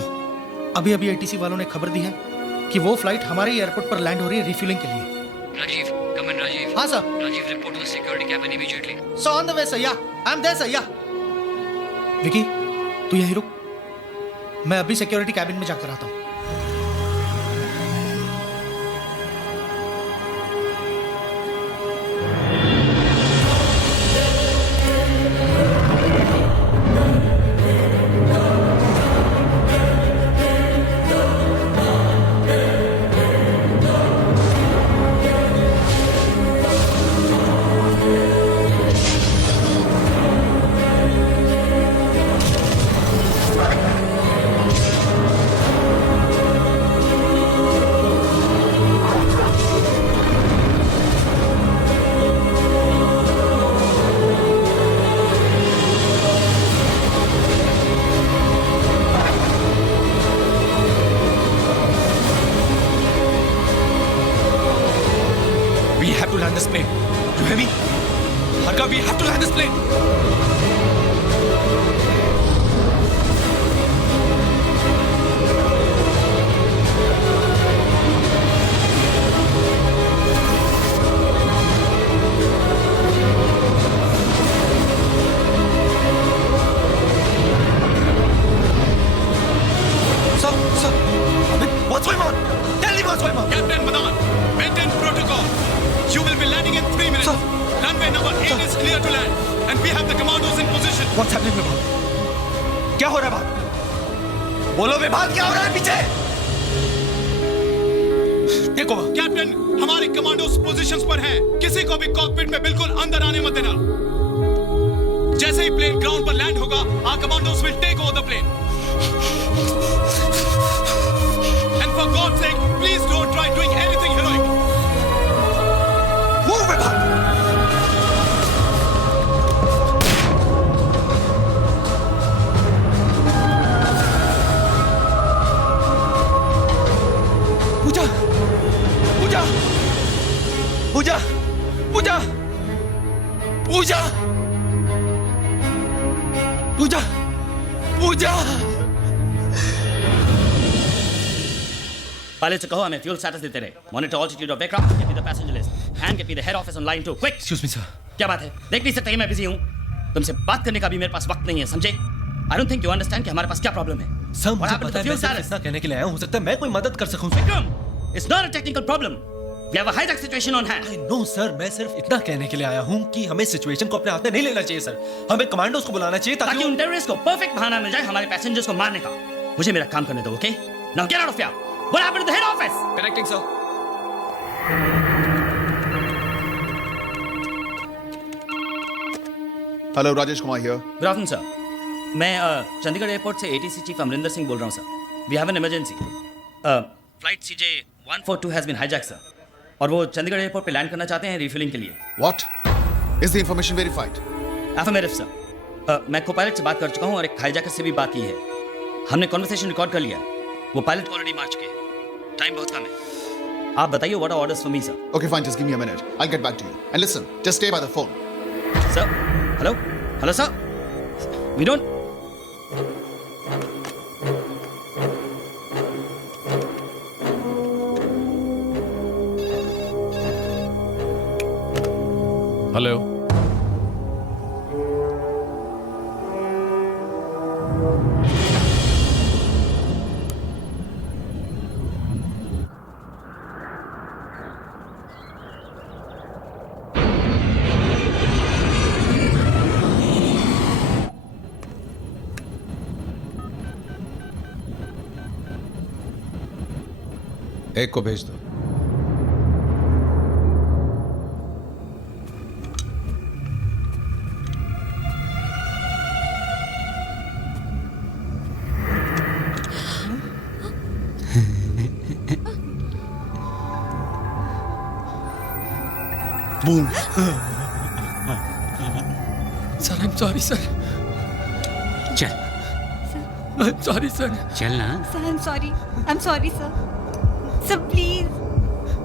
अभी ATC वालों ने खबर दी है कि वो फ्लाइट हमारे एयरपोर्ट पर लैंड हो रही है रिफ्यूलिंग के लिए। Rajiv, come in, Rajiv. हाँ sir. Rajiv, report to the security cabin immediately. So on the way, sir. Yeah, I'm there, sir. Yeah. Vicky, तू यहीं रुक। मैं अभी सिक्योरिटी कैबिन में जाकर आता हूँ। to land this plane. You hear me? Harka, we have to land this plane. What's going on? Tell me what's going on. Captain Madan, maintain protocol. You will be landing in 3 minutes. Runway number 8 is clear to land, and we have the commandos in position. What's happening, Vibhav? क्या हो रहा है बात? बोलो विभाग, क्या हो रहा है पीछे? देखो कैप्टन, हमारे कमांडोज पोजीशंस पर हैं। किसी को भी कॉकपिट में बिल्कुल अंदर आने मत देना। जैसे ही प्लेन ग्राउंड पर लैंड होगा, our commandos will take over the plane. And for God's sake, please don't try doing anything heroic. Move, Vibhav. Puja, Puja, Puja, Puja, Puja, Puja, Puja. Pilots से कहो हमें fuel status देते रहे. Monitor altitude of aircraft, get me the passenger list, and get me the head office on line 2. Quick. Excuse me, sir. क्या बात है? देख नहीं सकते कि मैं बिजी हूँ. तुमसे बात करने का भी मेरे पास वक्त नहीं है, समझे? I don't think you understand कि हमारे पास क्या प्रॉब्लम है. सर, मुझे पता है, मैं सिर्फ इतना कहने के लिए आया हूँ. हो सकता है मैं कोई मदद कर सकूँ. Vikram, it's not a technical problem. We have a hijack situation on hand. No, sir, मैं सिर्फ इतना कहने के लिए आया हूँ कि हमें सिचुएशन को अपने हाथ में नहीं लेना चाहिए, सर. हमें कमांडोज को बुलाना चाहिए ताकि उन टेररिस्ट को परफेक्ट बहाना मिल जाए हमारे पैसेंजर्स को मारने का. मुझे मेरा काम करने दो, okay? Now get out of here. What happened to the head office? Connecting, sir. Hello, Rajesh Kumar here. Good afternoon, sir. मैं चंडीगढ़ एयरपोर्ट से ATC चीफ अमरिंदर सिंह बोल रहा हूँ, sir. We have an emergency. Flight CJ142 has been hijacked, sir. और वो Chandigarh airport पे land करना चाहते हैं रिफ्यूलिंग के लिए. What? Is the information verified? Affirmative, sir. मैं को-पायलट से बात कर चुका हूँ और एक हाईजैकर से भी बात की है. हमने कॉन्वर्सेशन रिकॉर्ड कर लिया. वो पायलट ऑलरेडी मार चुके हैं. टाइम बहुत कम है. आप बताइए what are orders for me, sir. Okay, fine. Just give me a minute. I'll get back to you. And listen, just stay by the phone. Sir, hello, hello, sir. We don't. Hello. एक को भेज दो. Boom. Sir, I'm sorry, sir. चल. I'm sorry, sir. चल ना. Sir, I'm sorry. I'm sorry, sir. Sir, please.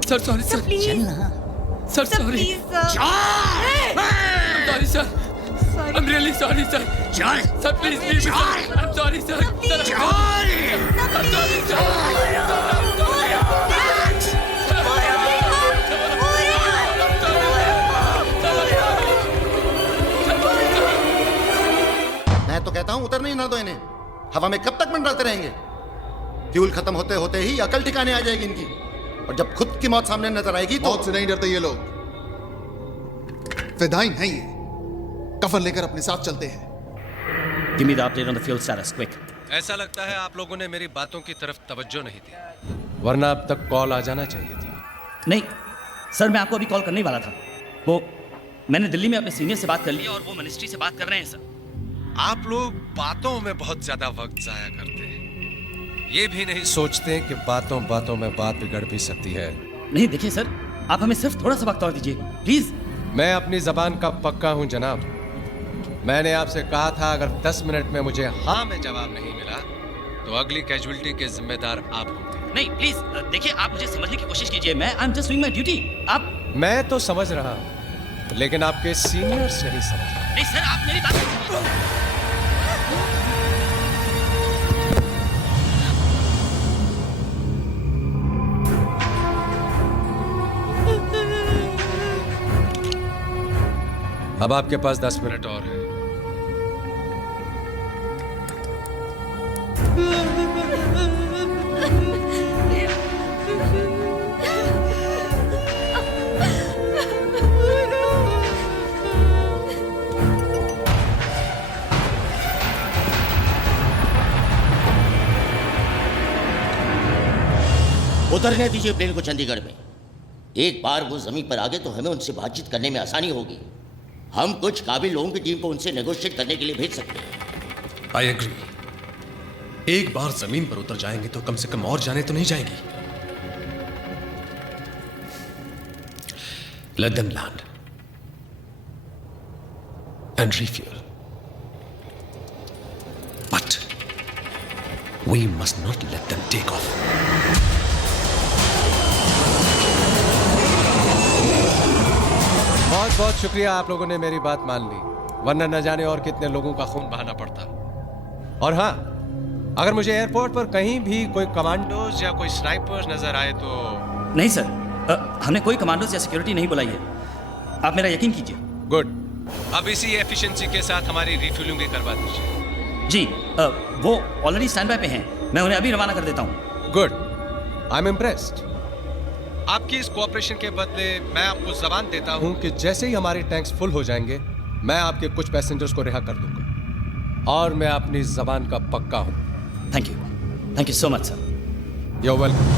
Sir, sorry, sir. Please. चल ना. Sir, Sir, sorry. please, sir. I'm sorry, sir. Sorry. I'm really sorry, sir. चल. Sir, please leave me, sir. I'm sorry, sir. Sir, I'm sorry, sir. मैं तो कहता हूं उतरने ही ना दो इन्हें. हवा में कब तक मंडराते रहेंगे? फ्यूल खत्म होते होते ही अकल ठिकाने आ जाएगी इनकी. और जब खुद की मौत सामने नजर आएगी तो मौत से नहीं डरते ये लोग. फिदाइन हैं ये. कफन लेकर अपने साथ चलते हैं. Give me the update on the fuel status, quick. ऐसा लगता है आप लोगों ने मेरी बातों की तरफ तवज्जो नहीं दी, वरना अब तक कॉल आ जाना चाहिए था. नहीं सर, मैं आपको अभी कॉल करने ही वाला था. वो मैंने दिल्ली में अपने सीनियर से बात कर ली और वो मिनिस्ट्री से बात कर रहे हैं, सर. आप लोग बातों में बहुत ज्यादा वक्त जाया करते हैं. ये भी नहीं सोचते कि बातों बातों में बात बिगड़ भी सकती है. नहीं देखिए सर, आप हमें सिर्फ थोड़ा सा वक्त और दीजिए प्लीज. मैं अपनी जबान का पक्का हूं जनाब. मैंने आपसे कहा था अगर 10 मिनट में मुझे हाँ में जवाब नहीं मिला तो अगली कैजुअलिटी के जिम्मेदार आप होंगे. नहीं प्लीज देखिए, आप मुझे समझने की कोशिश कीजिए. मैं I am just doing my duty. आप मैं तो समझ रहा हूं, लेकिन आपके सीनियर्स नहीं समझ रहे। नहीं सर, आप मेरी बात अब आपके पास 10 मिनट और है। उतरने दीजिए प्लेन को चंडीगढ़ में। एक बार वो जमीन पर आ गए तो हमें उनसे बातचीत करने में आसानी होगी। हम कुछ काबिल लोगों की टीम को उनसे नेगोशिएट करने के लिए भेज सकते हैं। I agree. एक बार जमीन पर उतर जाएंगे तो कम से कम और जाने तो नहीं जाएंगी। Let them land and refuel, but we must not let them take off. बहुत बहुत शुक्रिया, आप लोगों ने मेरी बात मान ली, वरना न जाने और कितने लोगों का खून बहाना पड़ता। और हाँ, अगर मुझे एयरपोर्ट पर कहीं भी कोई कमांडोज या कोई स्नाइपर्स नजर आए तो। नहीं सर, हमने कोई कमांडोज या सिक्योरिटी नहीं बुलाई है, आप मेरा यकीन कीजिए। गुड। अब इसी एफिशिएंसी के साथ हमारी रिफ्यूलिंग भी करवा दीजिए। जी, वो ऑलरेडी स्टैंड बाय पे हैं, मैं उन्हें अभी रवाना कर देता हूँ। Good, I am impressed. आपकी इस कोऑपरेशन के बदले मैं आपको जबान देता हूं कि जैसे ही हमारे टैंक्स फुल हो जाएंगे मैं आपके कुछ पैसेंजर्स को रिहा कर दूंगा, और मैं अपनी जबान का पक्का हूं। Thank you so much sir. You are welcome.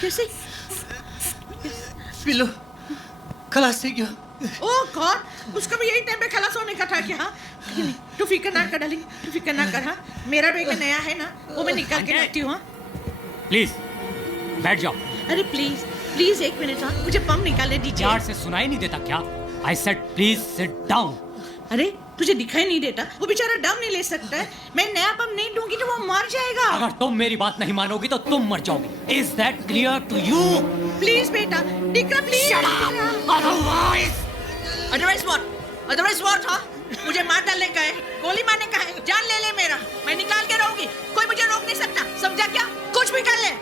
कैसे? पिलो खलास થઈ ગયો. ओह गॉड, उसका भी यही टाइम पे खलास होने का था क्या? तू फिक्र ना कर डार्लिंग, तू फिक्र ना कर. हाँ, मेरा बेटा नया है ना, वो मैं निकाल के रखती हूँ. प्लीज बैठ जाओ. अरे प्लीज प्लीज 1 मिनट. हाँ, मुझे पंप निकालने दीजिए. यार से सुनाई नहीं देता क्या? I said please sit down. अरे तुझे दिखाई नहीं देता? वो बेचारा दम नहीं ले सकता है. मैं नया पंप नहीं दूंगी तो वो मर जाएगा. अगर तुम मेरी बात नहीं मानोगी तो तुम मर जाओगी. Is that clear to you? Please बेटा, डिक्रा प्लीज. Otherwise what? हाँ, मुझे मार डालने का है, गोली मारने का है, जान ले ले मेरा. मैं निकाल के रहूंगी, कोई मुझे रोक नहीं सकता. समझा क्या? कुछ भी कर ले.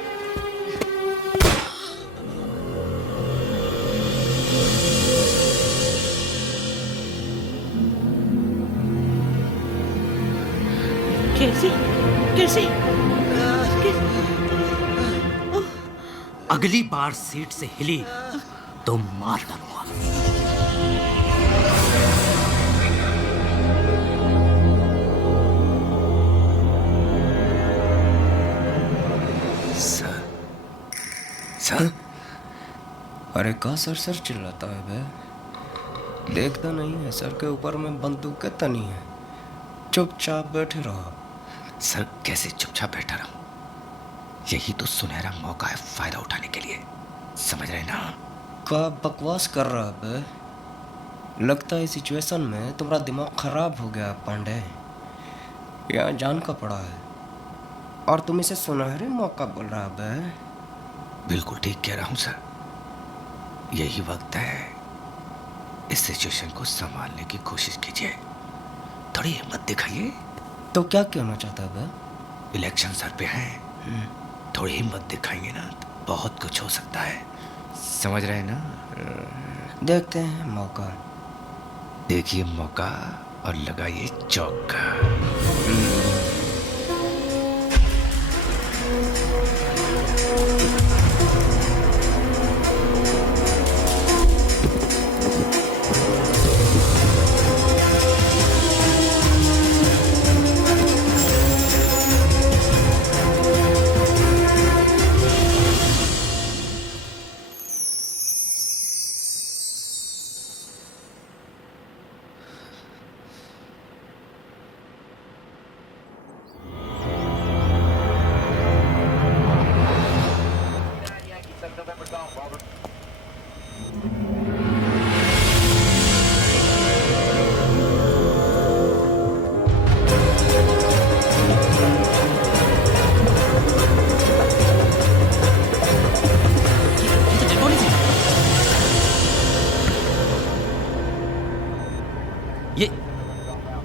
कैसे? अगली बार सीट से हिली तो मार डालूंगा. सर, अरे का सर चिल्लाता है बे? देखता नहीं है सर के ऊपर में बंदूक के तनी है. चुपचाप बैठे रहो. सर कैसे चुपचाप बैठा रहूं? यही तो सुनहरा मौका है फायदा उठाने के लिए, समझ रहे ना? का बकवास कर रहा है बे? लगता है सिचुएशन में तुम्हारा दिमाग खराब हो गया पांडे. यहाँ जान का पड़ा है और तुम इसे सुनहरे मौका बोल रहा है बे? बिल्कुल ठीक कह रहा हूं सर. यही वक्त है, इस सिचुएशन को संभालने की कोशिश कीजिए. थोड़ी हिम्मत दिखाइए. तो क्या कहना चाहता है बे? इलेक्शन सर पे है, थोड़ी हिम्मत दिखाएंगे ना तो बहुत कुछ हो सकता है, समझ रहे ना? देखते हैं मौका. देखिए मौका और लगाइए चौका.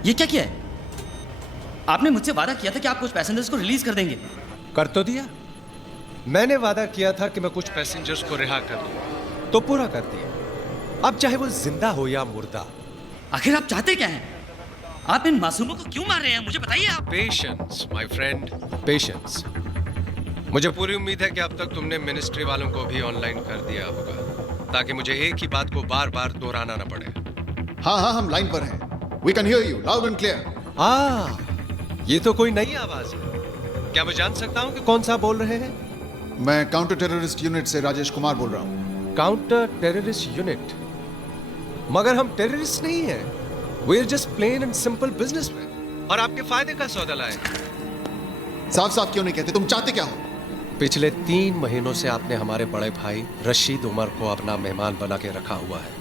ये क्या किया है? आपने मुझसे वादा किया था कि आप कुछ पैसेंजर्स को रिलीज कर देंगे. कर तो दिया. मैंने वादा किया था कि मैं कुछ पैसेंजर्स को रिहा कर दूंगा, तो पूरा कर दिया. अब चाहे वो जिंदा हो या मुर्दा. आखिर आप चाहते क्या हैं? आप इन मासूमों को क्यों मार रहे हैं? मुझे बताइए आप. Patience my friend, patience. मुझे पूरी उम्मीद है कि अब तक तुमने मिनिस्ट्री वालों को भी ऑनलाइन कर दिया होगा, ताकि मुझे एक ही बात को बार बार दोहराना न पड़े. हाँ, हम लाइन पर हैं. We can hear you loud and clear. ये तो कोई नई आवाज है. क्या मैं जान सकता हूँ कि कौन सा बोल रहे हैं? मैं काउंटर टेररिस्ट यूनिट से राजेश कुमार बोल रहा हूँ. Counter terrorist unit? मगर हम टेररिस्ट नहीं हैं. We are just plain and simple businessmen. और आपके फायदे का सौदा लाए. साफ क्यों नहीं कहते? तुम चाहते क्या हो? पिछले 3 महीनों से आपने हमारे बड़े भाई रशीद उमर को अपना मेहमान बना के रखा हुआ है.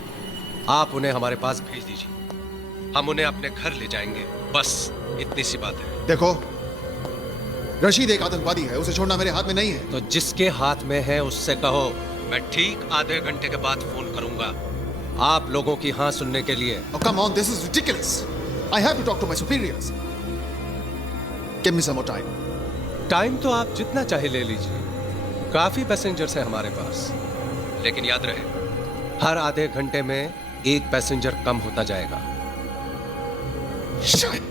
आप उन्हें हमारे पास भेज दीजिए. हम उन्हें अपने घर ले जाएंगे. बस इतनी सी बात है. देखो, रशीद एक आतंकवादी है, उसे छोड़ना मेरे हाथ में नहीं है. तो जिसके हाथ में है उससे कहो मैं ठीक आधे घंटे के बाद फोन करूंगा, आप लोगों की हाँ सुनने के लिए. Oh, come on, this is ridiculous. I have to talk to my superiors. Give me some more time. Time तो आप जितना चाहे ले लीजिए. काफी पैसेंजर्स हैं हमारे पास, लेकिन याद रहे हर आधे घंटे में एक पैसेंजर कम होता जाएगा. Shut.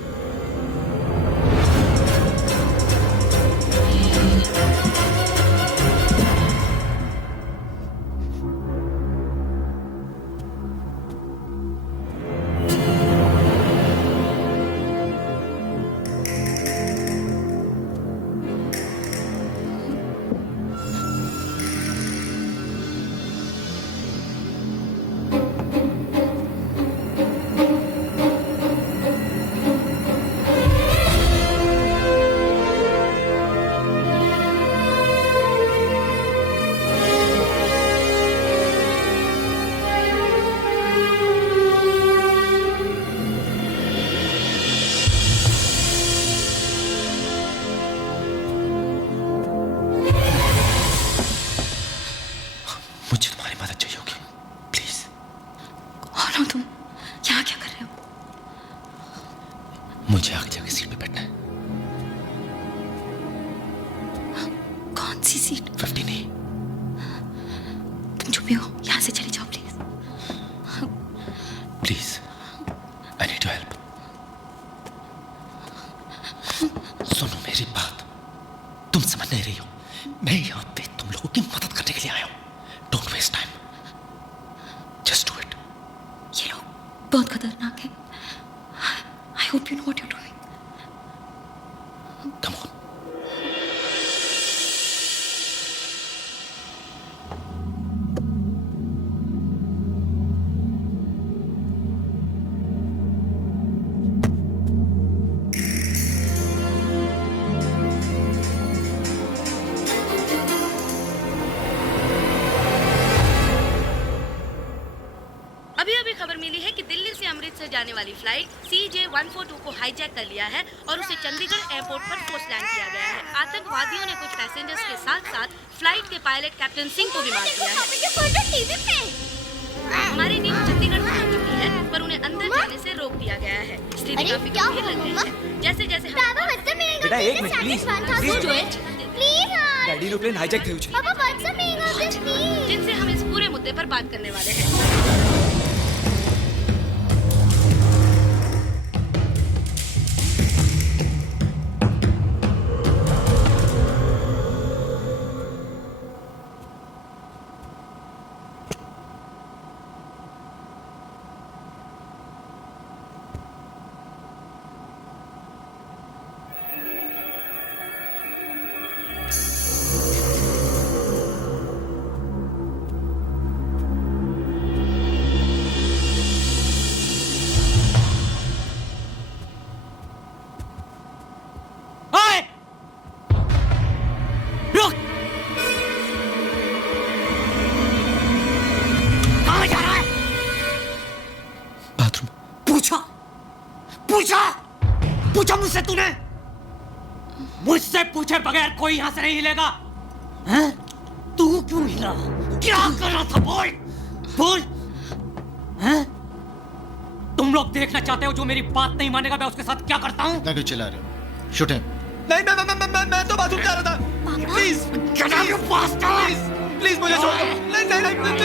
भी हो यहाँ से चली जाओ please. Please I need your help. सुनो मेरी बात, तुम समझ नहीं रही हो, मैं यहाँ पे तुम लोगों की मदद करने के लिए आया हूँ। Don't waste time, just do it. ये लोग बहुत खतरनाक है। I hope you know what you are doing. Come on. जाने वाली फ्लाइट CJ142 को हाईजैक कर लिया है और उसे चंडीगढ़ एयरपोर्ट पर फोर्स लैंड किया गया है। आतंकवादियों ने कुछ पैसेंजर्स के साथ-साथ फ्लाइट के पायलट कैप्टन सिंह को भी मार दिया है। हमारी टीम चंडीगढ़ पहुंच चुकी है, पर उन्हें अंदर जाने से रोक दिया गया है। स्थिति काफी गंभीर लग रही है। जैसे-जैसे बेटा एक minute please daddy no plane hijack थी जिनसे हम इस पूरे मुद्दे पर बात करने वाले हैं। पूछा मुझसे तूने? मुझसे पूछे बगैर कोई यहां से नहीं हिलेगा। हैं? तू क्यों हिला? क्या कर रहा था? बोल बोल। हैं? तुम लोग देखना चाहते हो जो मेरी बात नहीं मानेगा मैं उसके साथ क्या करता हूं? इतना क्यों चिल्ला रहे हो? Shoot him. नहीं मैं तो बाथरूम जा रहा था। प्लीज प्लीज मुझे छोड़ दो। नहीं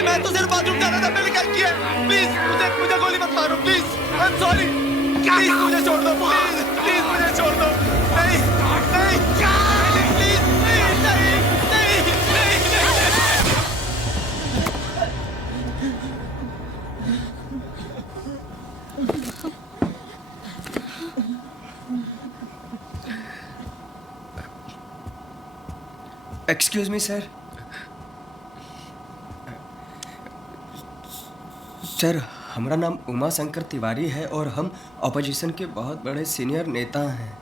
मैं तो सिर्फ बाथरूम जा रहा था। मैंने क्या किया? प्लीज मुझे गोली मत मारो please. I am sorry. Please मुझे छोड़ दो। प्लीज मुझे छोड़ दो। नहीं प्लीज नहीं। Excuse me sir. सर हमारा नाम उमा शंकर तिवारी है और हम ऑपोजिशन के बहुत बड़े सीनियर नेता हैं।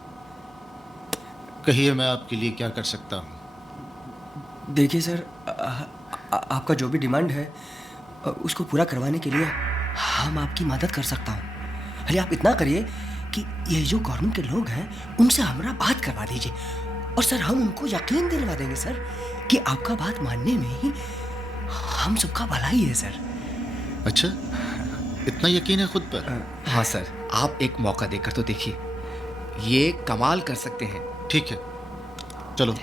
कहिए मैं आपके लिए क्या कर सकता हूँ? देखिए सर, आपका जो भी डिमांड है उसको पूरा करवाने के लिए हम आपकी मदद कर सकता हूँ। खाली आप इतना करिए कि ये जो गवर्नमेंट के लोग हैं उनसे हमारा बात करवा दीजिए और सर हम उनको यकीन दिलवा देंगे सर कि आपका बात मानने में ही हम सबका भलाई है सर। अच्छा, इतना यकीन है खुद पर? हाँ सर, आप एक मौका देकर तो देखिए, ये कमाल कर सकते हैं। ठीक है, चलो।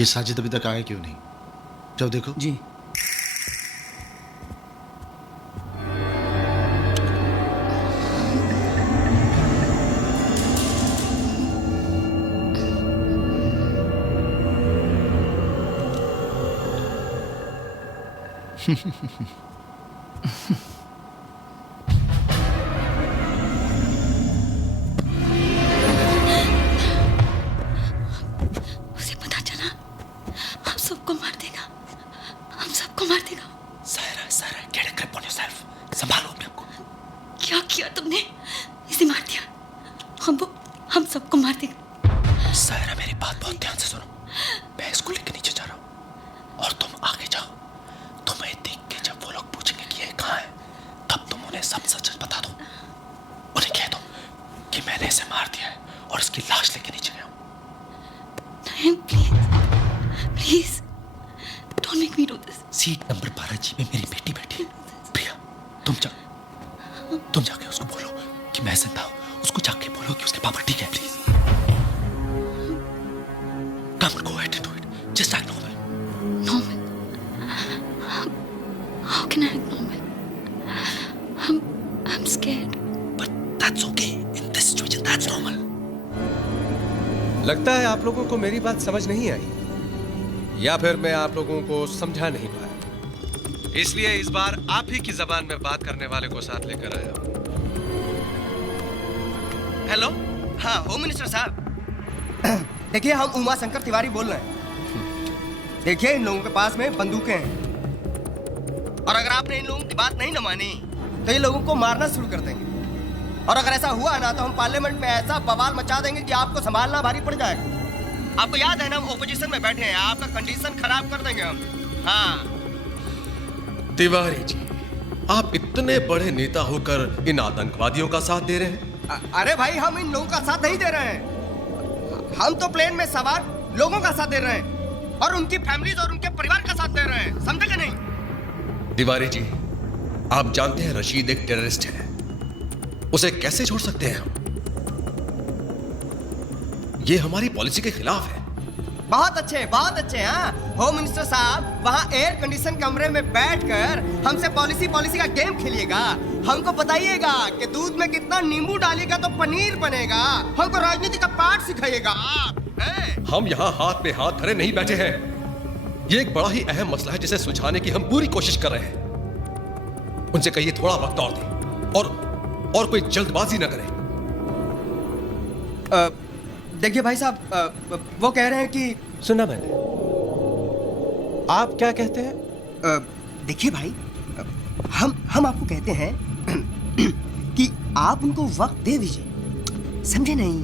ये साजिद अभी तक आया क्यों नहीं? जाओ देखो। जी। उसे पता चला हम सबको मार देगा। Saira, get a grip on yourself. संभालो अपने आप को। क्या किया तुमने? इसे मार दिया। हम सबको मार देगा। सायरा मेरी बात बहुत ध्यान से सुनो। मैं इसको लेके नीचे जा रहा हूँ और तुम आगे जाओ। तुम्हें देख के जब वो लोग पूछेंगे कि ये कहाँ है, तब तुम उन्हें सब सच बता दो। उन्हें कह दो कि मैंने इसे मार दिया है और इसकी लाश लेके नीचे गया हूँ। नहीं, please don't make me do this. Seat number 12G में मेरी बेटी बैठी है। प्रिया, तुम जाके उसको बोलो कि मैं जिंदा हूँ। उसको जाके बोलो कि उसके पापा ठीक है। Please Just act normal. Normal. How can I act normal? I'm scared. But that's okay. In this situation, that's normal. लगता है आप लोगों को मेरी बात समझ नहीं आई, या फिर मैं आप लोगों को समझा नहीं पाया। इसलिए इस बार आप ही की जबान में बात करने वाले को साथ लेकर आया हूं। हेलो, हाँ होम मिनिस्टर साहब। देखिए, हम उमा शंकर तिवारी बोल रहे हैं। देखिए, इन लोगों के पास में बंदूकें हैं, और अगर आपने इन लोगों की बात नहीं न मानी तो ये लोगों को मारना शुरू कर देंगे। और अगर ऐसा हुआ ना तो हम पार्लियामेंट में ऐसा बवाल मचा देंगे कि आपको संभालना भारी पड़ जाएगा। आपको याद है ना, हम ओपोजिशन में बैठे हैं, आपका कंडीशन खराब कर देंगे हम। हाँ तिवारी जी, आप इतने बड़े नेता होकर इन आतंकवादियों का साथ दे रहे हैं? अरे भाई, हम इन लोगों का साथ नहीं दे रहे हैं। हम तो प्लेन में सवार लोगों का साथ दे रहे हैं, और उनकी फैमिलीज और उनके परिवार का साथ दे रहे हैं। समझे कि नहीं? तिवारी जी, आप जानते हैं रशीद एक टेररिस्ट है, उसे कैसे छोड़ सकते हैं हम? ये हमारी पॉलिसी के खिलाफ है। बहुत अच्छे, बहुत अच्छे। हाँ होम मिनिस्टर साहब, वहाँ एयर कंडीशन कमरे में बैठकर हमसे पॉलिसी का गेम खेलिएगा। हमको बताइएगा कि दूध में कितना नींबू डालिएगा तो पनीर बनेगा। हमको राजनीति का पाठ सिखाइएगा आप। हम यहाँ हाथ में हाथ धरे नहीं बैठे हैं। ये एक बड़ा ही अहम मसला है जिसे सुलझाने की हम पूरी कोशिश कर रहे हैं। उनसे कहिए थोड़ा वक्त और दें, और कोई जल्दबाजी न करें। देखिए भाई साहब, वो कह रहे हैं कि सुना मैंने। आप क्या कहते हैं? देखिए भाई, हम आपको कहते हैं कि आप उनको वक्त दे दीजिए। समझे नहीं?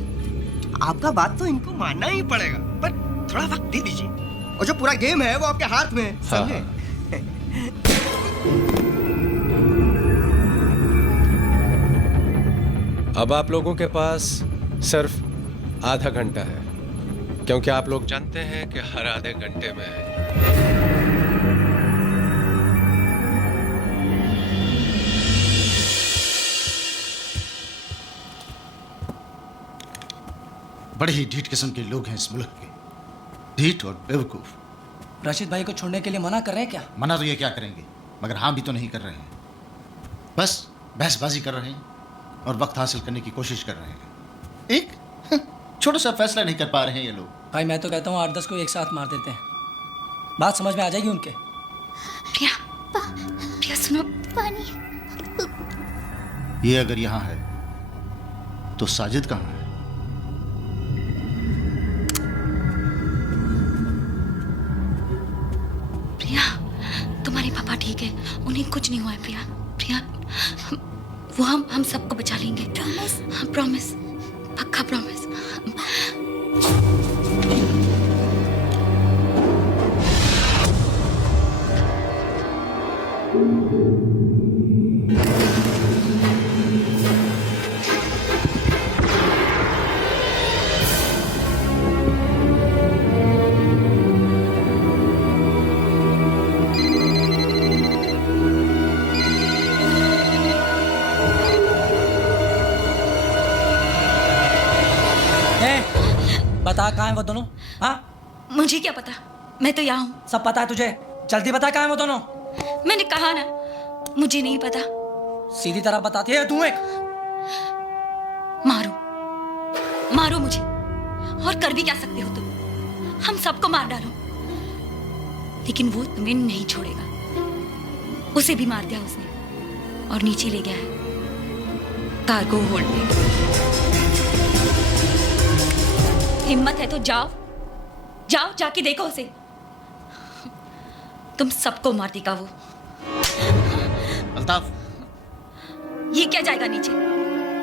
आपका बात तो इनको मानना ही पड़ेगा, पर थोड़ा वक्त दे दीजिए। और जो पूरा गेम है वो आपके हाथ में है। समझे? अब आप लोगों के पास सिर्फ आधा घंटा है, क्योंकि आप लोग जानते हैं कि हर आधे घंटे में बड़े ही ढीठ किस्म के लोग हैं इस मुल्क के, ढीठ और बेवकूफ। राशिद भाई को छोड़ने के लिए मना कर रहे हैं क्या? मना तो ये क्या करेंगे, मगर हाँ भी तो नहीं कर रहे हैं। बस बहसबाजी कर रहे हैं और वक्त हासिल करने की कोशिश कर रहे हैं। एक छोटा सा फैसला नहीं कर पा रहे हैं ये लोग। भाई मैं तो कहता हूँ 8-10 को एक साथ मार देते हैं, बात समझ में आ जाएगी उनके। प्रिया सुनो। पानी। ये अगर यहाँ है तो साजिद कहाँ है? प्रिया, तुम्हारे पापा ठीक है, उन्हें कुछ नहीं हुआ है। प्रिया, वो हम सबको बचा लेंगे। प्रॉमिस? हाँ प्रॉमिस, पक्का प्रॉमिस। बता कहाँ हैं वो दोनों? हाँ मुझे क्या पता, मैं तो यहाँ हूँ। सब पता है तुझे, जल्दी बता कहाँ हैं वो दोनों। मैंने कहा ना, मुझे नहीं पता। सीधी तरह बताती है तू। एक मारो मुझे, और कर भी क्या सकते हो तुम? हम सबको मार डालो, लेकिन वो तुम्हें नहीं छोड़ेगा। उसे भी मार दिया उसने, और नीचे ले गया है कार्गो होल्ड पे। हिम्मत है तो जाओ, जाके देखो उसे। तुम सबको मार देगा वो। अल्ताफ, ये क्या जाएगा नीचे?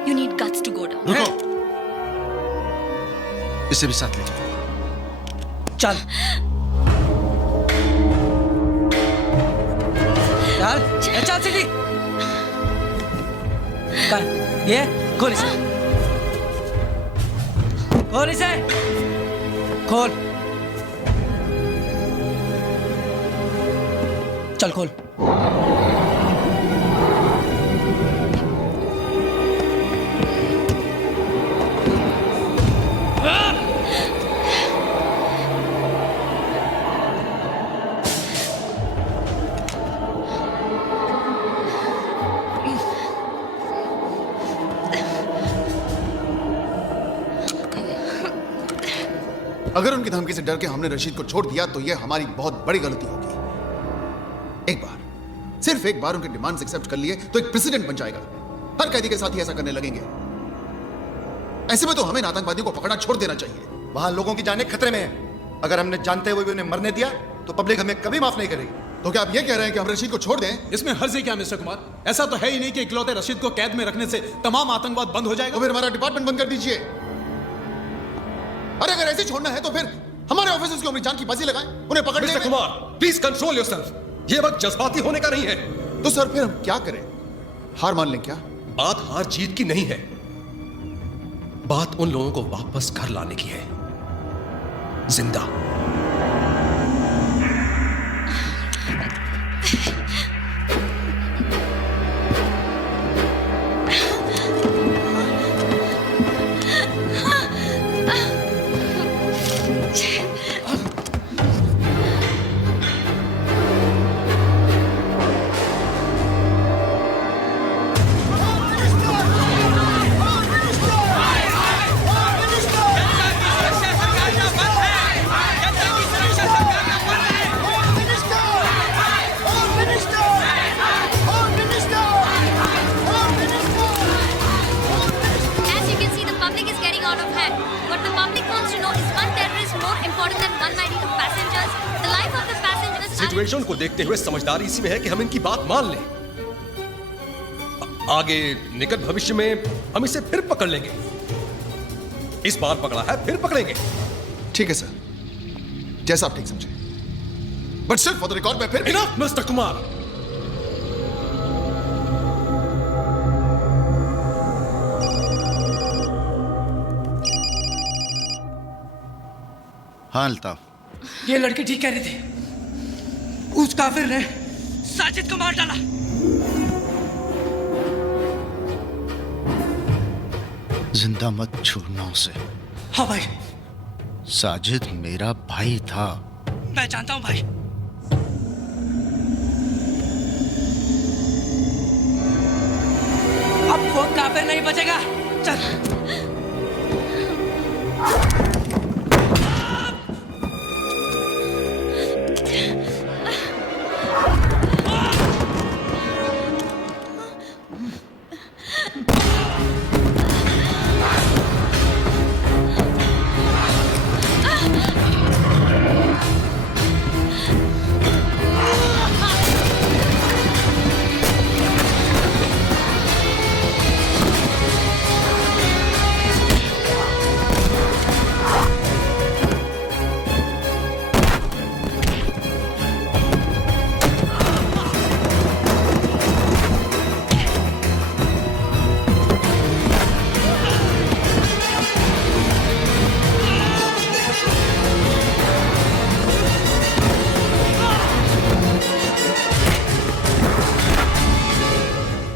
You need guts to go down. रुको, इसे भी साथ ले जाओ। चल चल सीधी। ये खोल इसे, खोल इसे, खोल। चल खोल। अगर उनकी धमकी से डर के हमने रशीद को छोड़ दिया तो यह हमारी बहुत बड़ी गलती होगी। एक बार, सिर्फ एक बार उनके डिमांड्स एक्सेप्ट कर लिए तो एक प्रेसिडेंट बन जाएगा। हर कैदी के साथ ही ऐसा करने लगेंगे। ऐसे में तो हमें इन आतंकवादियों को पकड़ना छोड़ देना चाहिए। वहां लोगों की जानें खतरे में है। अगर हमने जानते हुए भी उन्हें मरने दिया तो पब्लिक हमें कभी माफ नहीं करेगी। तो क्या आप ये कह रहे हैं कि हम रशीद को छोड़ दें? इसमें हर्ज है क्या मिस्टर कुमार? ऐसा तो है ही नहीं कि इकलौते रशीद को कैद में रखने से तमाम आतंकवाद बंद हो जाएगा। तो फिर हमारा डिपार्टमेंट बंद कर दीजिए। अरे अगर ऐसे छोड़ना है तो फिर हमारे ऑफिसर्स की अपनी जान की बाजी लगाएं, उन्हें पकड़ने mister Kumar, please control yourself. ये वक्त जज्बाती होने का नहीं है। तो सर फिर हम क्या करें? हार मान लें क्या? बात हार जीत की नहीं है, बात उन लोगों को वापस घर लाने की है, जिंदा। सिचुएशन को देखते हुए समझदारी इसी में है कि हम इनकी बात मान लें। आगे निकट भविष्य में हम इसे फिर पकड़ लेंगे। इस बार पकड़ा है, फिर पकड़ेंगे। ठीक है सर, जैसा आप ठीक समझे। बट सिर्फ फॉर द रिकॉर्ड में फिर इनफ मिस्टर कुमार। हाँ अल्ताफ, ये लड़के ठीक कह रहे थे। उस काफिर ने साजिद को मार डाला। जिंदा मत छोड़ना उसे। हाँ भाई। साजिद मेरा भाई था। मैं जानता हूं भाई। अब वो काफिर नहीं बचेगा। चल।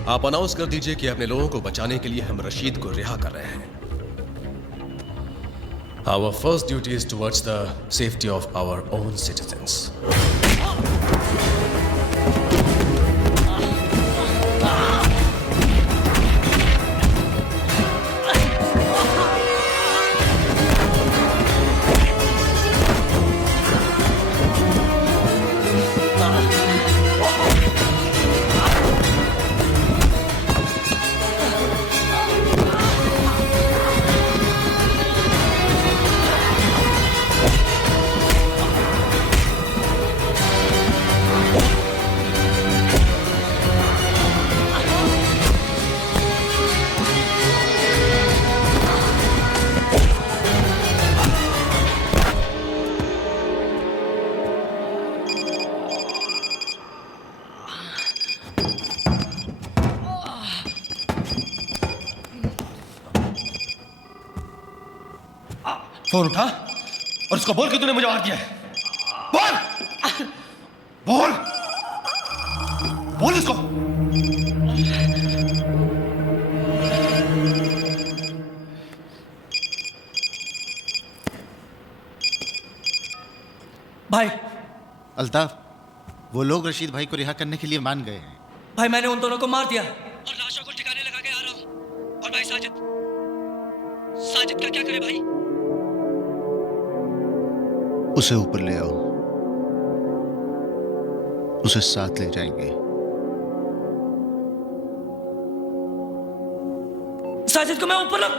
आप अनाउंस कर दीजिए कि अपने लोगों को बचाने के लिए हम रशीद को रिहा कर रहे हैं। Our first duty is towards the safety of our own citizens. Phone उठा और उसको बोल कि तूने मुझे मार दिया है। बोल बोल बोल उसको। भाई अल्ताफ, वो लोग रशीद भाई को रिहा करने के लिए मान गए हैं। भाई मैंने उन दोनों को मार दिया और लाशों को ठिकाने लगा के आ रहा हूं। और भाई साजिद, साजिद का क्या करे भाई? उसे ऊपर ले आओ, उसे साथ ले जाएंगे। साजिद को मैं ऊपर रख।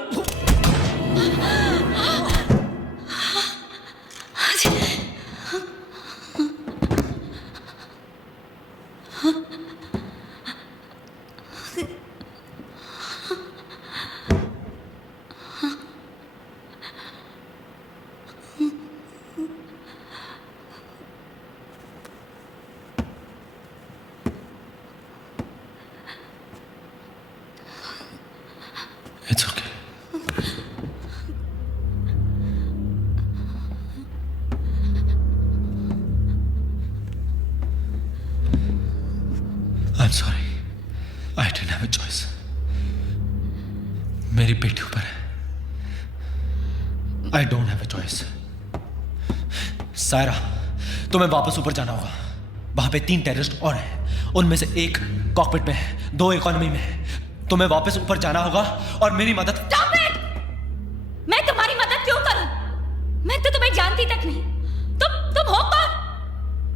It's okay. I'm sorry. I didn't have a choice. मेरी बेटी ऊपर है. I don't have a choice. Saira, तुम्हें वापस ऊपर जाना होगा. वहां पे 3 टेररिस्ट और हैं. उनमें से एक कॉकपिट में है, 2 इकोनॉमी में है. तुम्हें वापस ऊपर जाना होगा और मेरी मदद। Stop it! मैं तुम्हारी मदद क्यों करूं? मैं तो तुम्हें जानती तक नहीं. तुम हो कौन?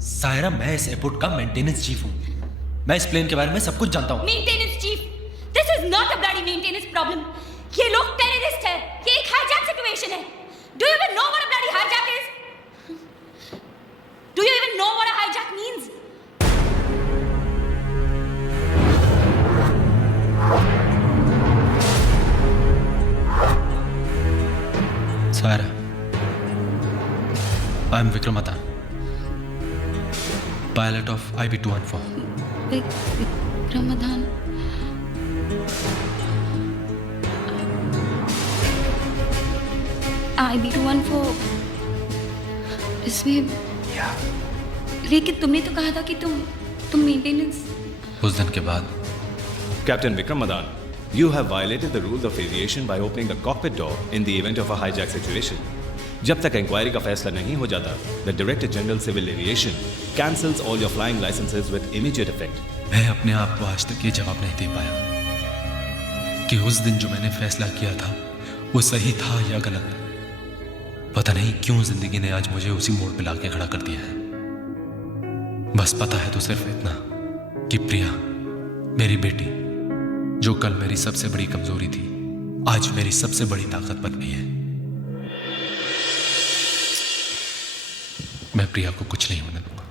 सायरा, मैं इस एयरपोर्ट का मेंटेनेंस चीफ हूं. मैं इस प्लेन के बारे में सब कुछ जानता हूं. Maintenance chief? This is not a bloody maintenance problem. ये लोग टेररिस्ट है. ये एक हाईजैक सिचुएशन है. Do you even know what a bloody hijack is? Do you even know what a hijack means? Saira, I'm Vikram Adhan, pilot of IB-214. Vikram Adhan. IB-214 इसमें लेकिन तुमने तो कहा था कि तुम मेंटेनेंस. उस दिन के बाद Captain Vikram Adhan, you have violated the rules of aviation by opening the cockpit door in the event of a hijack situation. जब तक इंक्वायरी का फैसला नहीं हो जाता, the Director General Civil Aviation cancels all your flying licenses with immediate effect. मैं अपने आप को आज तक ये जवाब नहीं दे पाया कि उस दिन जो मैंने फैसला किया था वो सही था या गलत. पता नहीं क्यों जिंदगी ने आज मुझे उसी मोड़ पे लाके खड़ा कर दिया है. बस पता है तो सिर्फ इतना कि प्रिया, मेरी बेटी, जो कल मेरी सबसे बड़ी कमजोरी थी, आज मेरी सबसे बड़ी ताकत बन गई है. मैं प्रिया को कुछ नहीं होने दूंगा.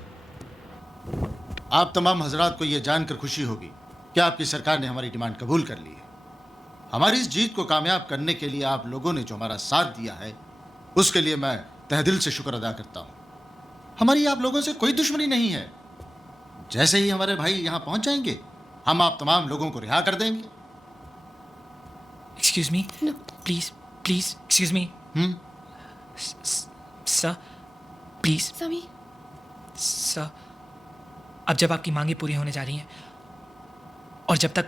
आप तमाम हजरात को यह जानकर खुशी होगी कि आपकी सरकार ने हमारी डिमांड कबूल कर ली है. हमारी इस जीत को कामयाब करने के लिए आप लोगों ने जो हमारा साथ दिया है, उसके लिए मैं तहेदिल से शुक्र अदा करता हूं. हमारी आप लोगों से कोई दुश्मनी नहीं है. जैसे ही हमारे भाई यहां पहुंच जाएंगे, हम आप तमाम लोगों को रिहा कर देंगे. Excuse me? No. Please, excuse me. Sir, please. Sir, अब जब आपकी मांगे पूरी होने जा रही हैं और जब तक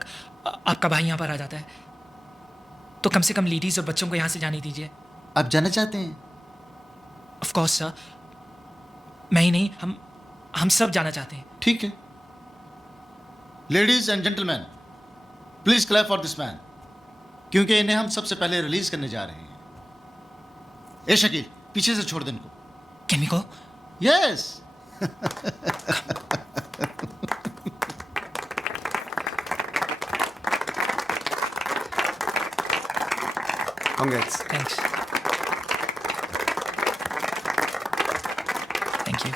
आपका भाई यहाँ पर आ जाता है, तो कम से कम लेडीज और बच्चों को यहाँ से जाने दीजिए. आप जाना चाहते हैं? Of course, sir. मैं ही नहीं, हम सब जाना चाहते हैं. ठीक है. Ladies and gentleman, please clap for this man, क्योंकि इन्हें हम सबसे पहले रिलीज करने जा रहे हैं. ए शकील, पीछे से छोड़ दे इनको. Can we go? Yes. Congrats. Thanks. Thank you.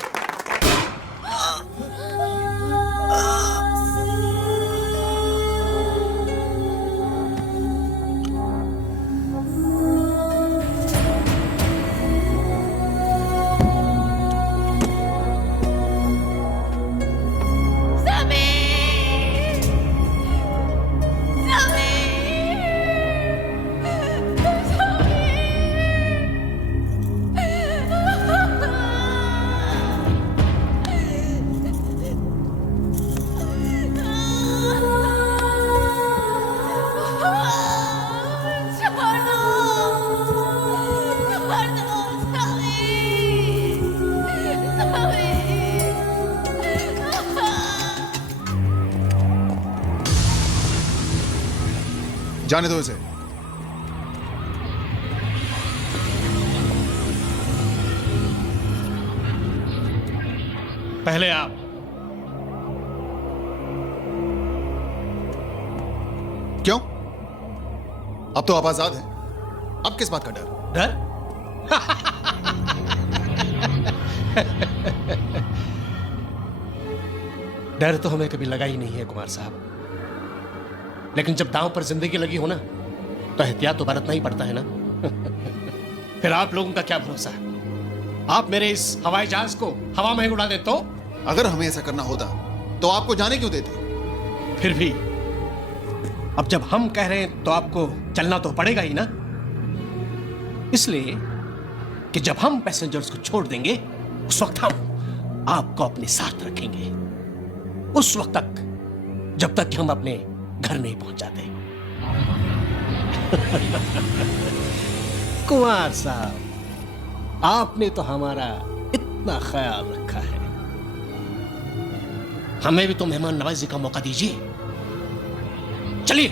जाने दो इसे. पहले आप। क्यों? अब तो आप आजाद हैं। अब किस बात का डर? डर? डर तो हमें कभी लगा ही नहीं है कुमार साहब, लेकिन जब दांव पर जिंदगी लगी हो ना तो एहतियात तो बरतना ही पड़ता है ना। फिर आप लोगों का क्या भरोसा है? आप मेरे इस हवाई जहाज को हवा में उड़ा दे तो? अगर हमें ऐसा करना होता तो आपको जाने क्यों देते? फिर भी अब जब हम कह रहे हैं तो आपको चलना तो पड़ेगा ही ना, इसलिए कि जब हम पैसेंजर्स को छोड़ देंगे उस वक्त हम आपको अपने साथ रखेंगे, उस वक्त तक जब तक कि हम अपने घर नहीं पहुंच जाते। कुमार साहब, आपने तो हमारा इतना ख्याल रखा है, हमें भी तो मेहमान नवाजी का मौका दीजिए। चलिए।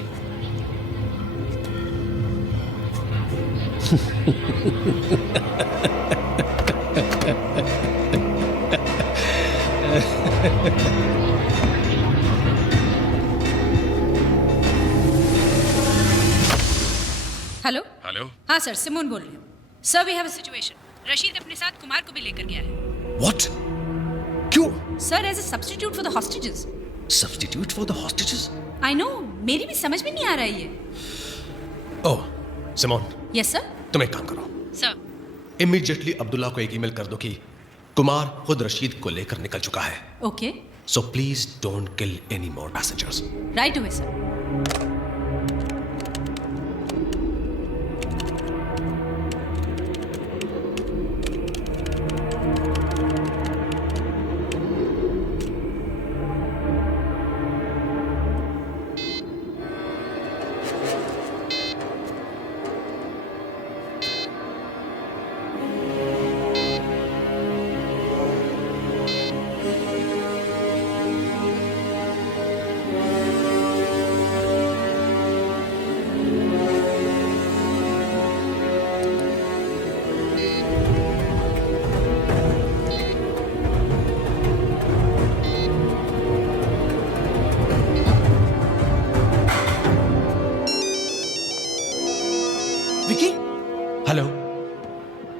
हेलो। हेलो। हाँ सर, सिमोन बोल रही हूँ। Sir, we have a situation. Rashid अपने साथ कुमार को भी लेकर गया है। What? क्यों? Sir, as a substitute for the hostages. Substitute for the hostages? I know, मेरी भी समझ में नहीं आ रहा है ये। Oh, Simone, yes sir. तुम एक काम करो, सर। इमीडिएटली अब्दुल्ला को एक ईमेल कर दो कि कुमार खुद रशीद को लेकर निकल चुका है। Okay. So please don't kill any more passengers. Right away sir. Hello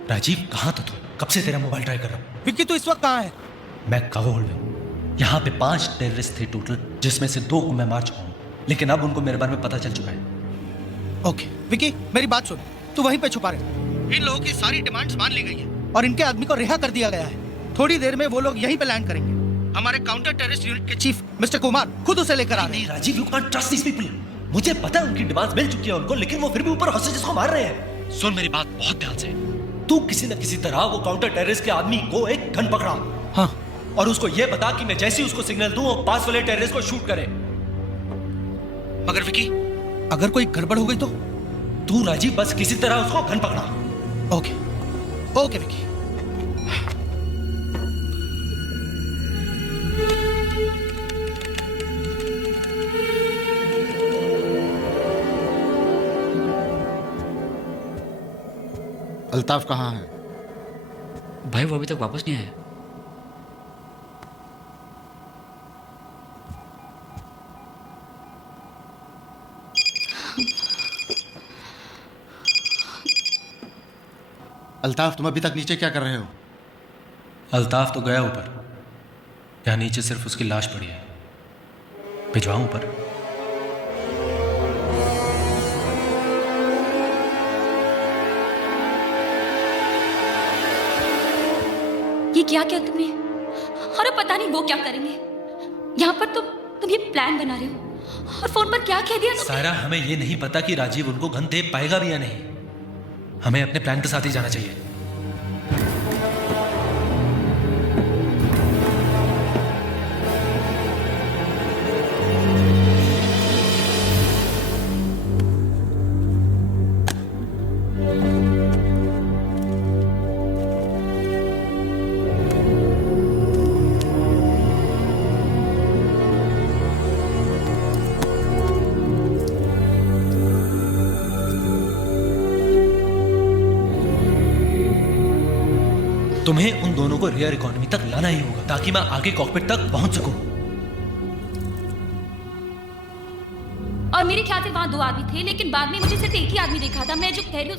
Rajeev, कहाँ था तू? कब से तेरा मोबाइल ट्राई कर रहा हूँ। विक्की, तू इस वक्त कहाँ है? मैं काबुल में। यहाँ पे 5 टेररिस्ट थे टोटल, जिसमें से 2 को मैं मार चुका हूँ, लेकिन अब उनको मेरे बारे में पता चल चुका है। ओके विक्की, मेरी बात सुन, तू वहीं पे छुपा रहे। इन लोगों की सारी डिमांड्स मान ली गई है और इनके आदमी को रिहा कर दिया गया है। थोड़ी देर में वो लोग यहीं पे लैंड करेंगे। हमारे काउंटर टेररिस्ट यूनिट के चीफ मिस्टर कुमार खुद उसे लेकर आ रहे हैं। Rajeev, you can't trust these people. मुझे पता है उनकी डिमांड्स मिल चुकी है उनको, लेकिन वो फिर भी ऊपर हॉस्टेजेस को मार रहे हैं। सुन मेरी बात बहुत ध्यान से, तू किसी न किसी तरह वो काउंटर टेररिस्ट के आदमी को एक गन पकड़ा। हाँ। और उसको ये बता कि मैं जैसे ही उसको सिग्नल दूं वो पास वाले टेररिस्ट को शूट करे। मगर विकी, अगर कोई गड़बड़ हो गई तो? तू राजीव बस किसी तरह उसको गन पकड़ा। Okay okay Vicky. अल्ताफ कहाँ है? भाई वो अभी तक वापस नहीं आया। अल्ताफ, तुम अभी तक नीचे क्या कर रहे हो? अल्ताफ तो गया ऊपर, यहाँ नीचे सिर्फ उसकी लाश पड़ी है। भिजवाऊं ऊपर? ये क्या किया तुमने? और पता नहीं वो क्या करेंगे। यहाँ पर तुम ये प्लान बना रहे हो और फोन पर क्या कह दिया तुमने? सारा, हमें ये नहीं पता कि राजीव उनको गन दे पाएगा भी या नहीं। हमें अपने प्लान के साथ ही जाना चाहिए। तुम्हें उन दोनों को रियर इकोनॉमी तक लाना ही होगा ताकि मैं आगे कॉकपिट तक पहुंच सकूं। और मेरे ख्याल से वहां 2 आदमी थे, लेकिन बाद में मुझे सिर्फ एक ही आदमी देखा था। मैं जो कह रही हूँ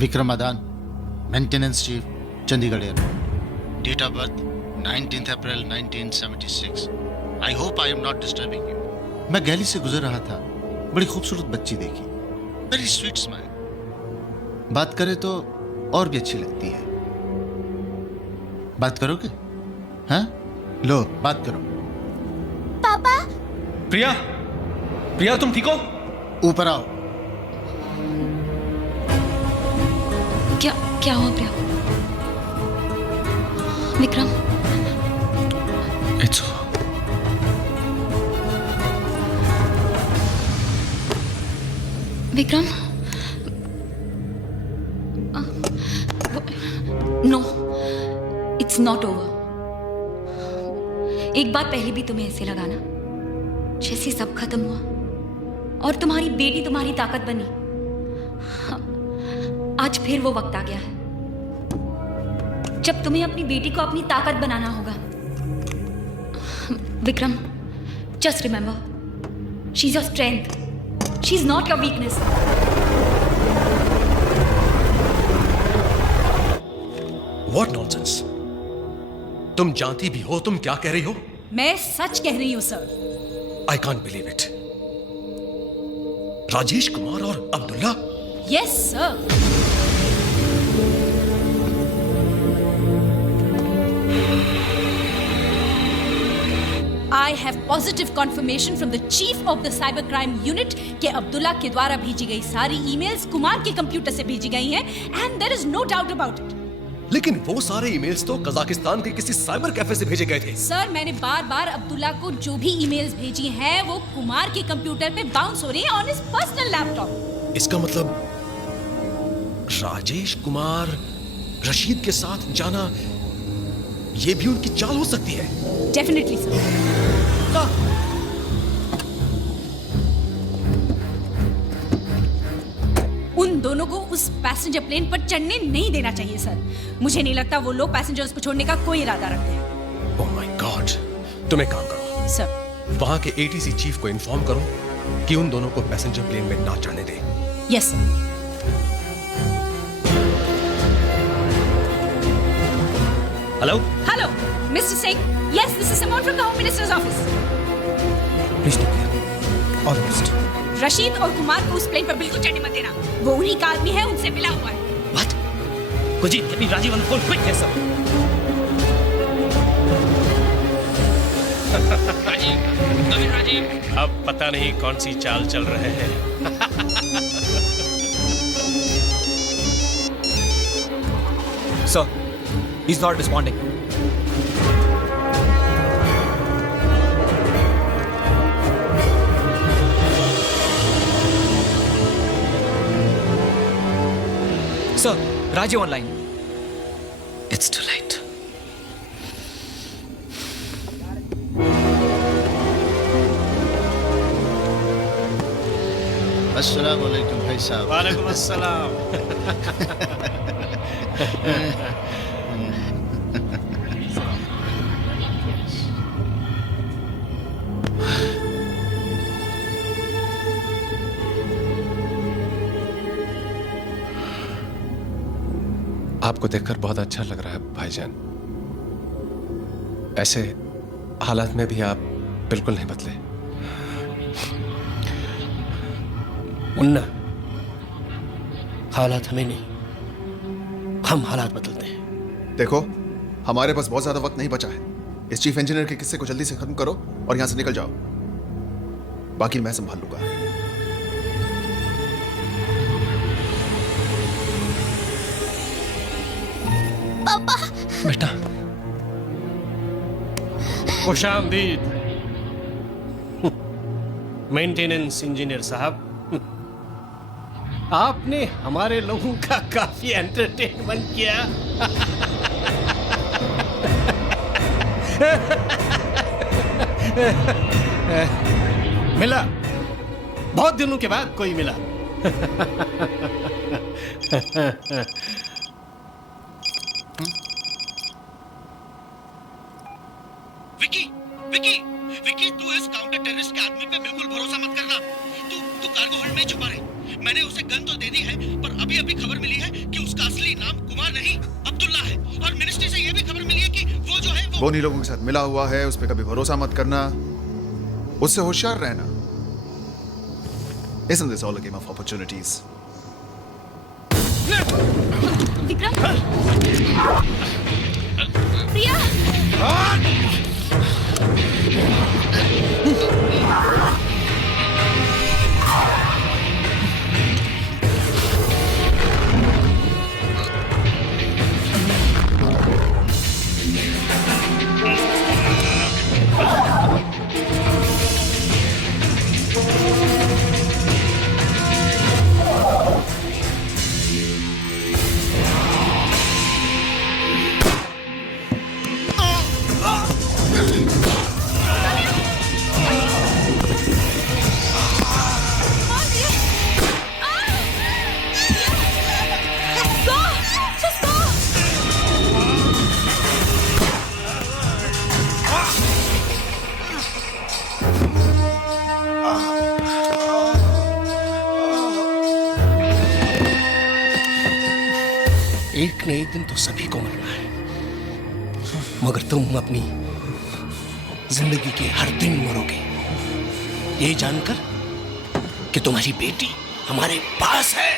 Vikram Adan, maintenance chief, Chandigarh airport. Date of birth 19 April 1976। I hope I am not disturbing you. मैं गैली से गुजर रहा था, बड़ी खूबसूरत बच्ची देखी, वेरी स्वीट स्माइल। बात करे तो और भी अच्छी लगती है। बात करोगे? हाँ, लो बात करो। पापा। प्रिया, प्रिया तुम ठीक हो? ऊपर आओ। क्या हुआ Priya? Vikram, it's Vikram, no, it's not over. एक बात पहले भी तुम्हें ऐसे लगा ना, जैसे सब खत्म हुआ और तुम्हारी बेटी तुम्हारी ताकत बनी। आज फिर वो वक्त आ गया है जब तुम्हें अपनी बेटी को अपनी ताकत बनाना होगा। Vikram, just remember, she is your strength, she is not your weakness. What nonsense? तुम जानती भी हो तुम क्या कह रही हो? मैं सच कह रही हूँ सर। I can't believe it. Rajesh Kumar और Abdullah? Yes sir. I have positive confirmation from the chief of the cybercrime unit कि अब्दुल्ला के द्वारा भेजी गई सारी ईमेल्स कुमार के कंप्यूटर से भेजी गई हैं and there is no doubt about it. लेकिन वो सारे ईमेल्स तो कजाकिस्तान के किसी साइबर कैफे से भेजे गए थे। सर, मैंने बार-बार अब्दुल्ला को जो भी ईमेल्स भेजी हैं वो कुमार के कंप्यूटर पे बाउंस हो रही हैं ऑन हिज पर्सनल लैपटॉप। इसका मतलब राजेश कुमार रशीद के साथ जाना ये भी उनकी चाल हो सकती है। Definitely sir. उन दोनों को उस पैसेंजर प्लेन पर चढ़ने नहीं देना चाहिए सर। मुझे नहीं लगता वो लोग पैसेंजर्स को छोड़ने का कोई इरादा रखते हैं। ओह माय गॉड, तुम एक काम करो सर, वहां के एटीसी चीफ को इन्फॉर्म करो कि उन दोनों को पैसेंजर प्लेन में ना चढ़ने दे। Yes sir. Hello hello mister Singh, yes this is Simon from the home minister's office. Please take care, all the best. Rashid और कुमार को उस प्लेन पर बिल्कुल चढ़ने मत देना, वो उन्हीं का आदमी है, उनसे मिला हुआ है। What? Kuljeet, get me Rajeev on the phone quick. Yes sir. Rajeev, अब पता नहीं कौन सी चाल चल रहे हैं। Sir, he's not responding. Sir, Rajiv online. It's too late. अस्सलाम वालेकुम भाई साहब। वालेकुम अस्सलाम। आपको देखकर बहुत अच्छा लग रहा है भाईजान। ऐसे हालात में भी आप बिल्कुल नहीं बदले। मुन्ना, हालात हमें नहीं, हम हालात बदलते हैं। देखो, हमारे पास बहुत ज्यादा वक्त नहीं बचा है। इस चीफ इंजीनियर के किस्से को जल्दी से खत्म करो और यहां से निकल जाओ, बाकी मैं संभाल लूंगा। पापा। बेटा, खुशामदीद मेंटेनेंस इंजीनियर साहब। आपने हमारे लोगों का काफी एंटरटेनमेंट किया। मिला बहुत दिनों के बाद कोई मिला। विकी, विकी, विकी, तू इस काउंटर टेररिस्ट के आदमी पे बिल्कुल भरोसा मत करना। तू कार्गो होल्ड में छुपा रहे। मैंने उसे गन तो दे दी है, पर अभी अभी खबर मिली है कि उसका असली नाम कुमार नहीं अब्दुल्ला है। और मिनिस्ट्री से यह भी खबर मिली है कि वो जो है वो उन्हीं लोगों के साथ मिला हुआ है, उस पर कभी भरोसा मत करना, उससे होशियार रहना। Isn't this all a game of opportunities? Vikram, प्रिया, एक न एक दिन तो सभी को मरना है, मगर तुम अपनी जिंदगी के हर दिन मरोगे, ये जानकर कि तुम्हारी बेटी हमारे पास है।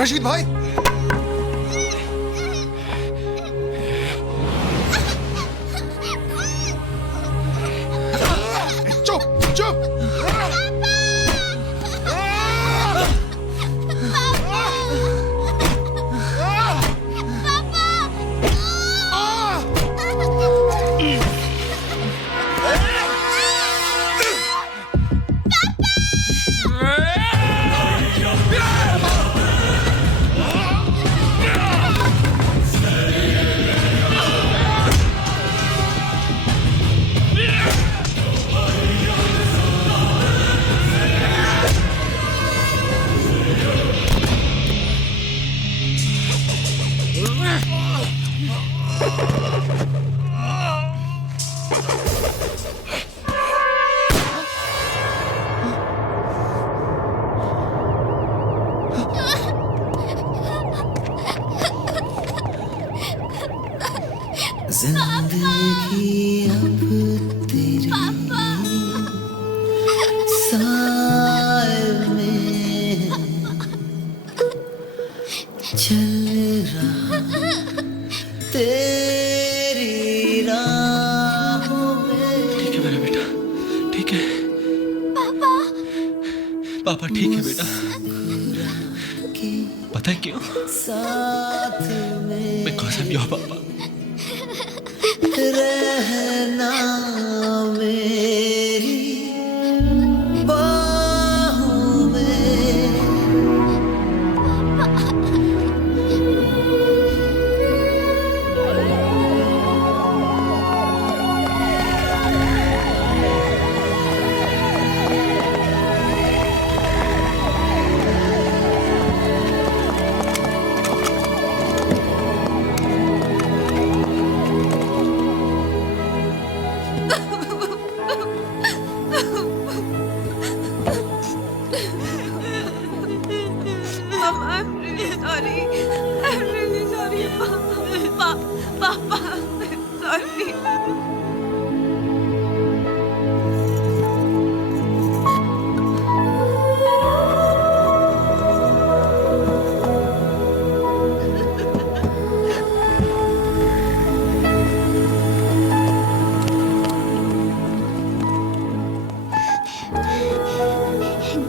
रशीद भाई, चुप चुप। जिंदगी अब तेरे साए में चल रहा तेरी राहों में। ठीक है मेरा बेटा, ठीक है पापा। पापा ठीक है बेटा। पता है क्यों? साथ में Because I'm your papa. रहना मेरी बाहों में।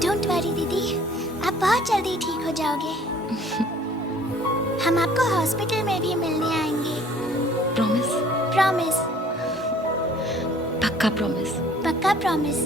डोंट वरी दीदी, आप बहुत जल्दी ठीक हो जाओगे। हम आपको हॉस्पिटल में भी मिलने आएंगे। प्रॉमिस? प्रॉमिस। पक्का प्रॉमिस? पक्का प्रॉमिस।